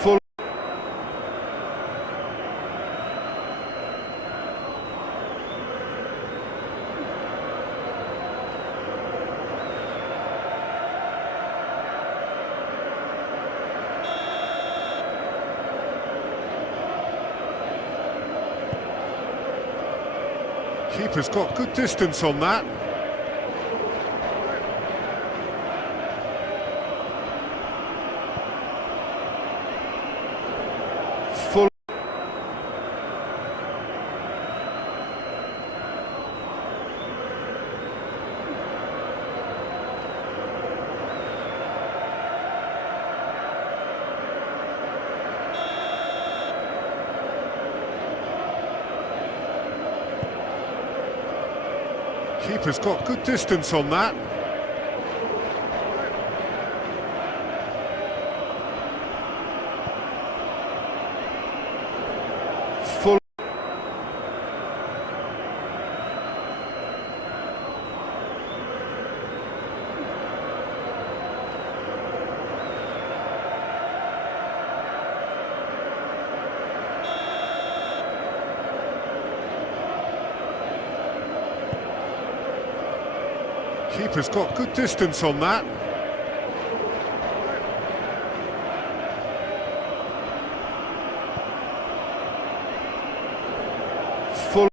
Full. Keeper's got good distance on that. Full. Keeper's got good distance on that. Full. Keeper's got good distance on that. Full.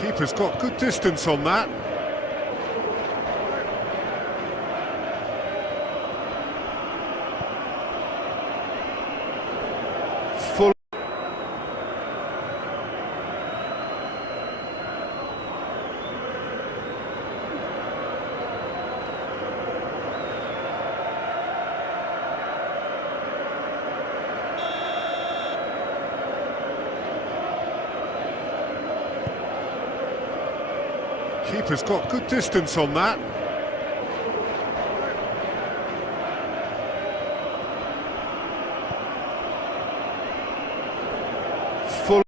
Keeper's got good distance on that. Full. Keeper's got good distance on that. Full.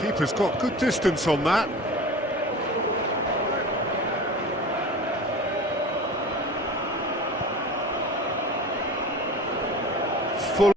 Keeper's got good distance on that. Full.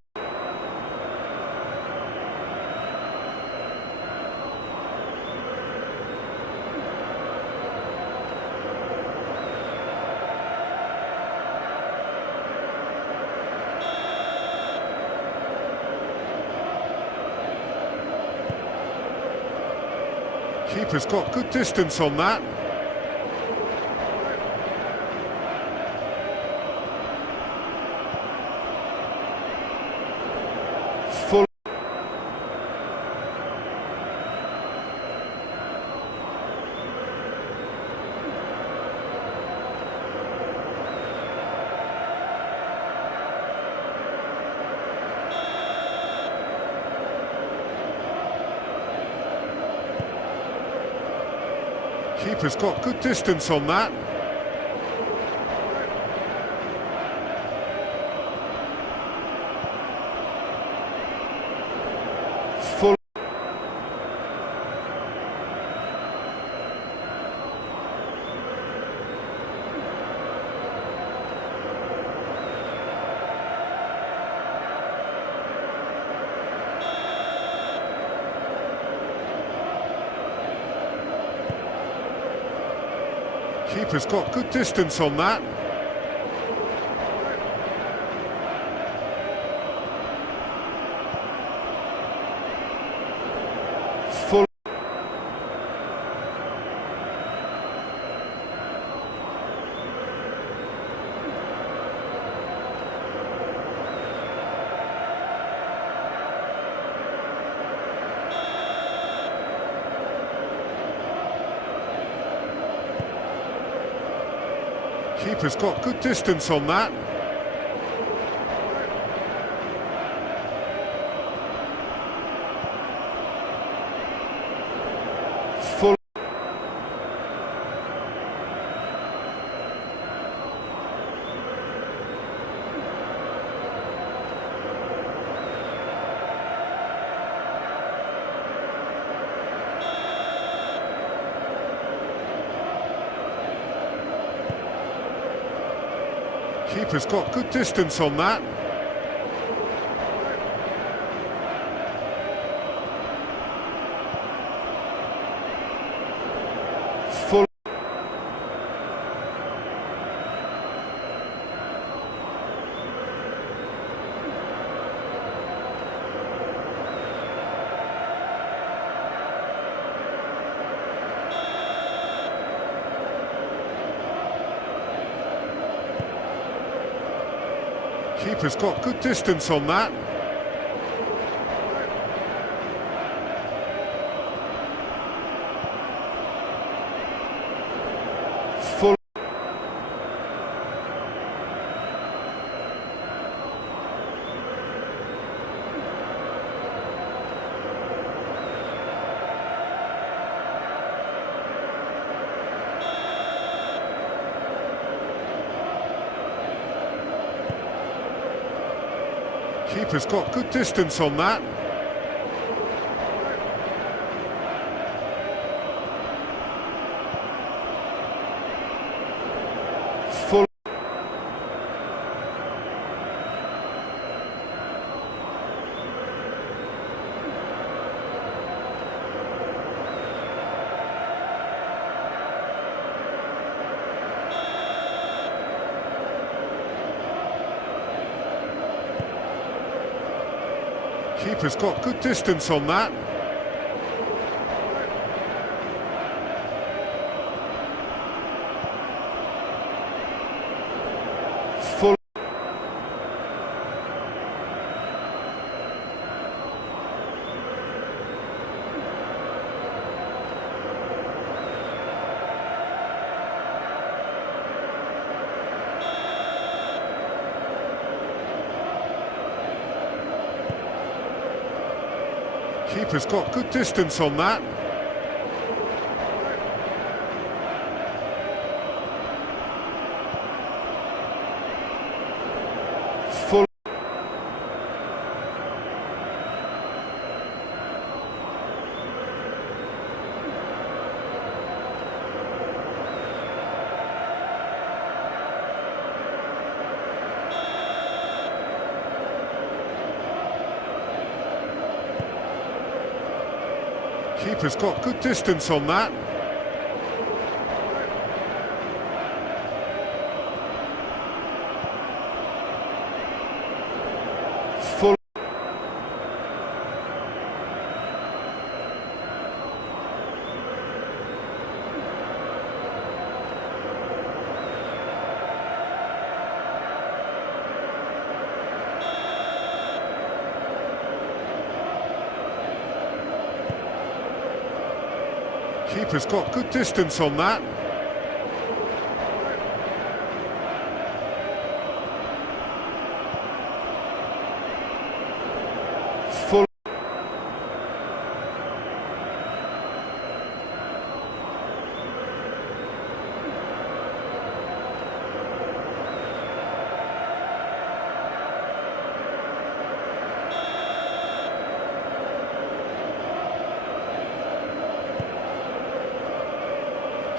Keeper's got good distance on that. Full. Keeper's got good distance on that. Full. Keeper's got good distance on that. Full. Keeper's got good distance on that. Full. Keeper's got good distance on that. Full. Keeper's got good distance on that. Full. Keeper's got good distance on that. Full. Keeper's got good distance on that. Full. Keeper's got good distance on that. Full. Keeper's got good distance on that. Full. Keeper's got good distance on that. Full.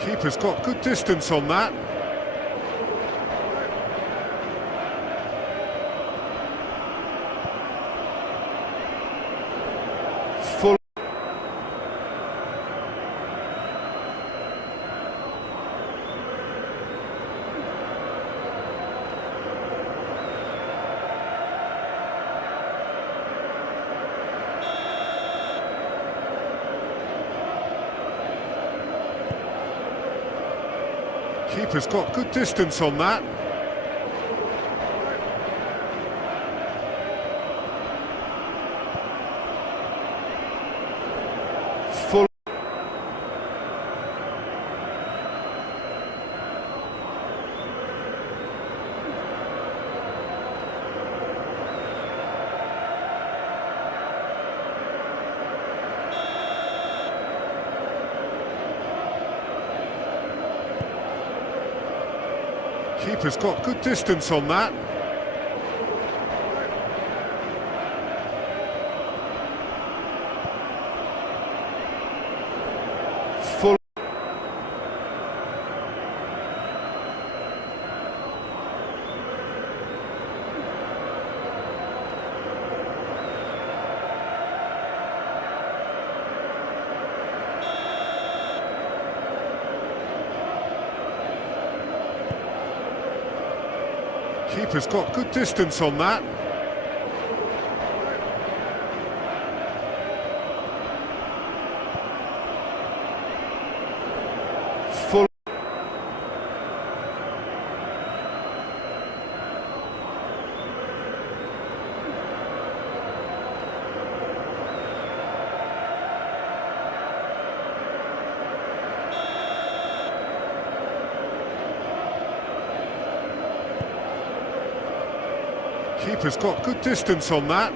Keeper's got good distance on that. Full. Keeper's got good distance on that. Full. Keeper's got good distance on that. Full. Keeper's got good distance on that. Full. Keeper's got good distance on that.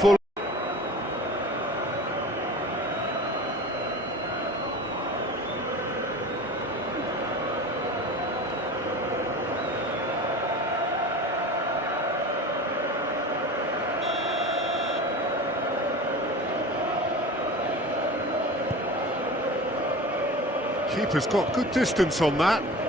Full. Keeper's got good distance on that.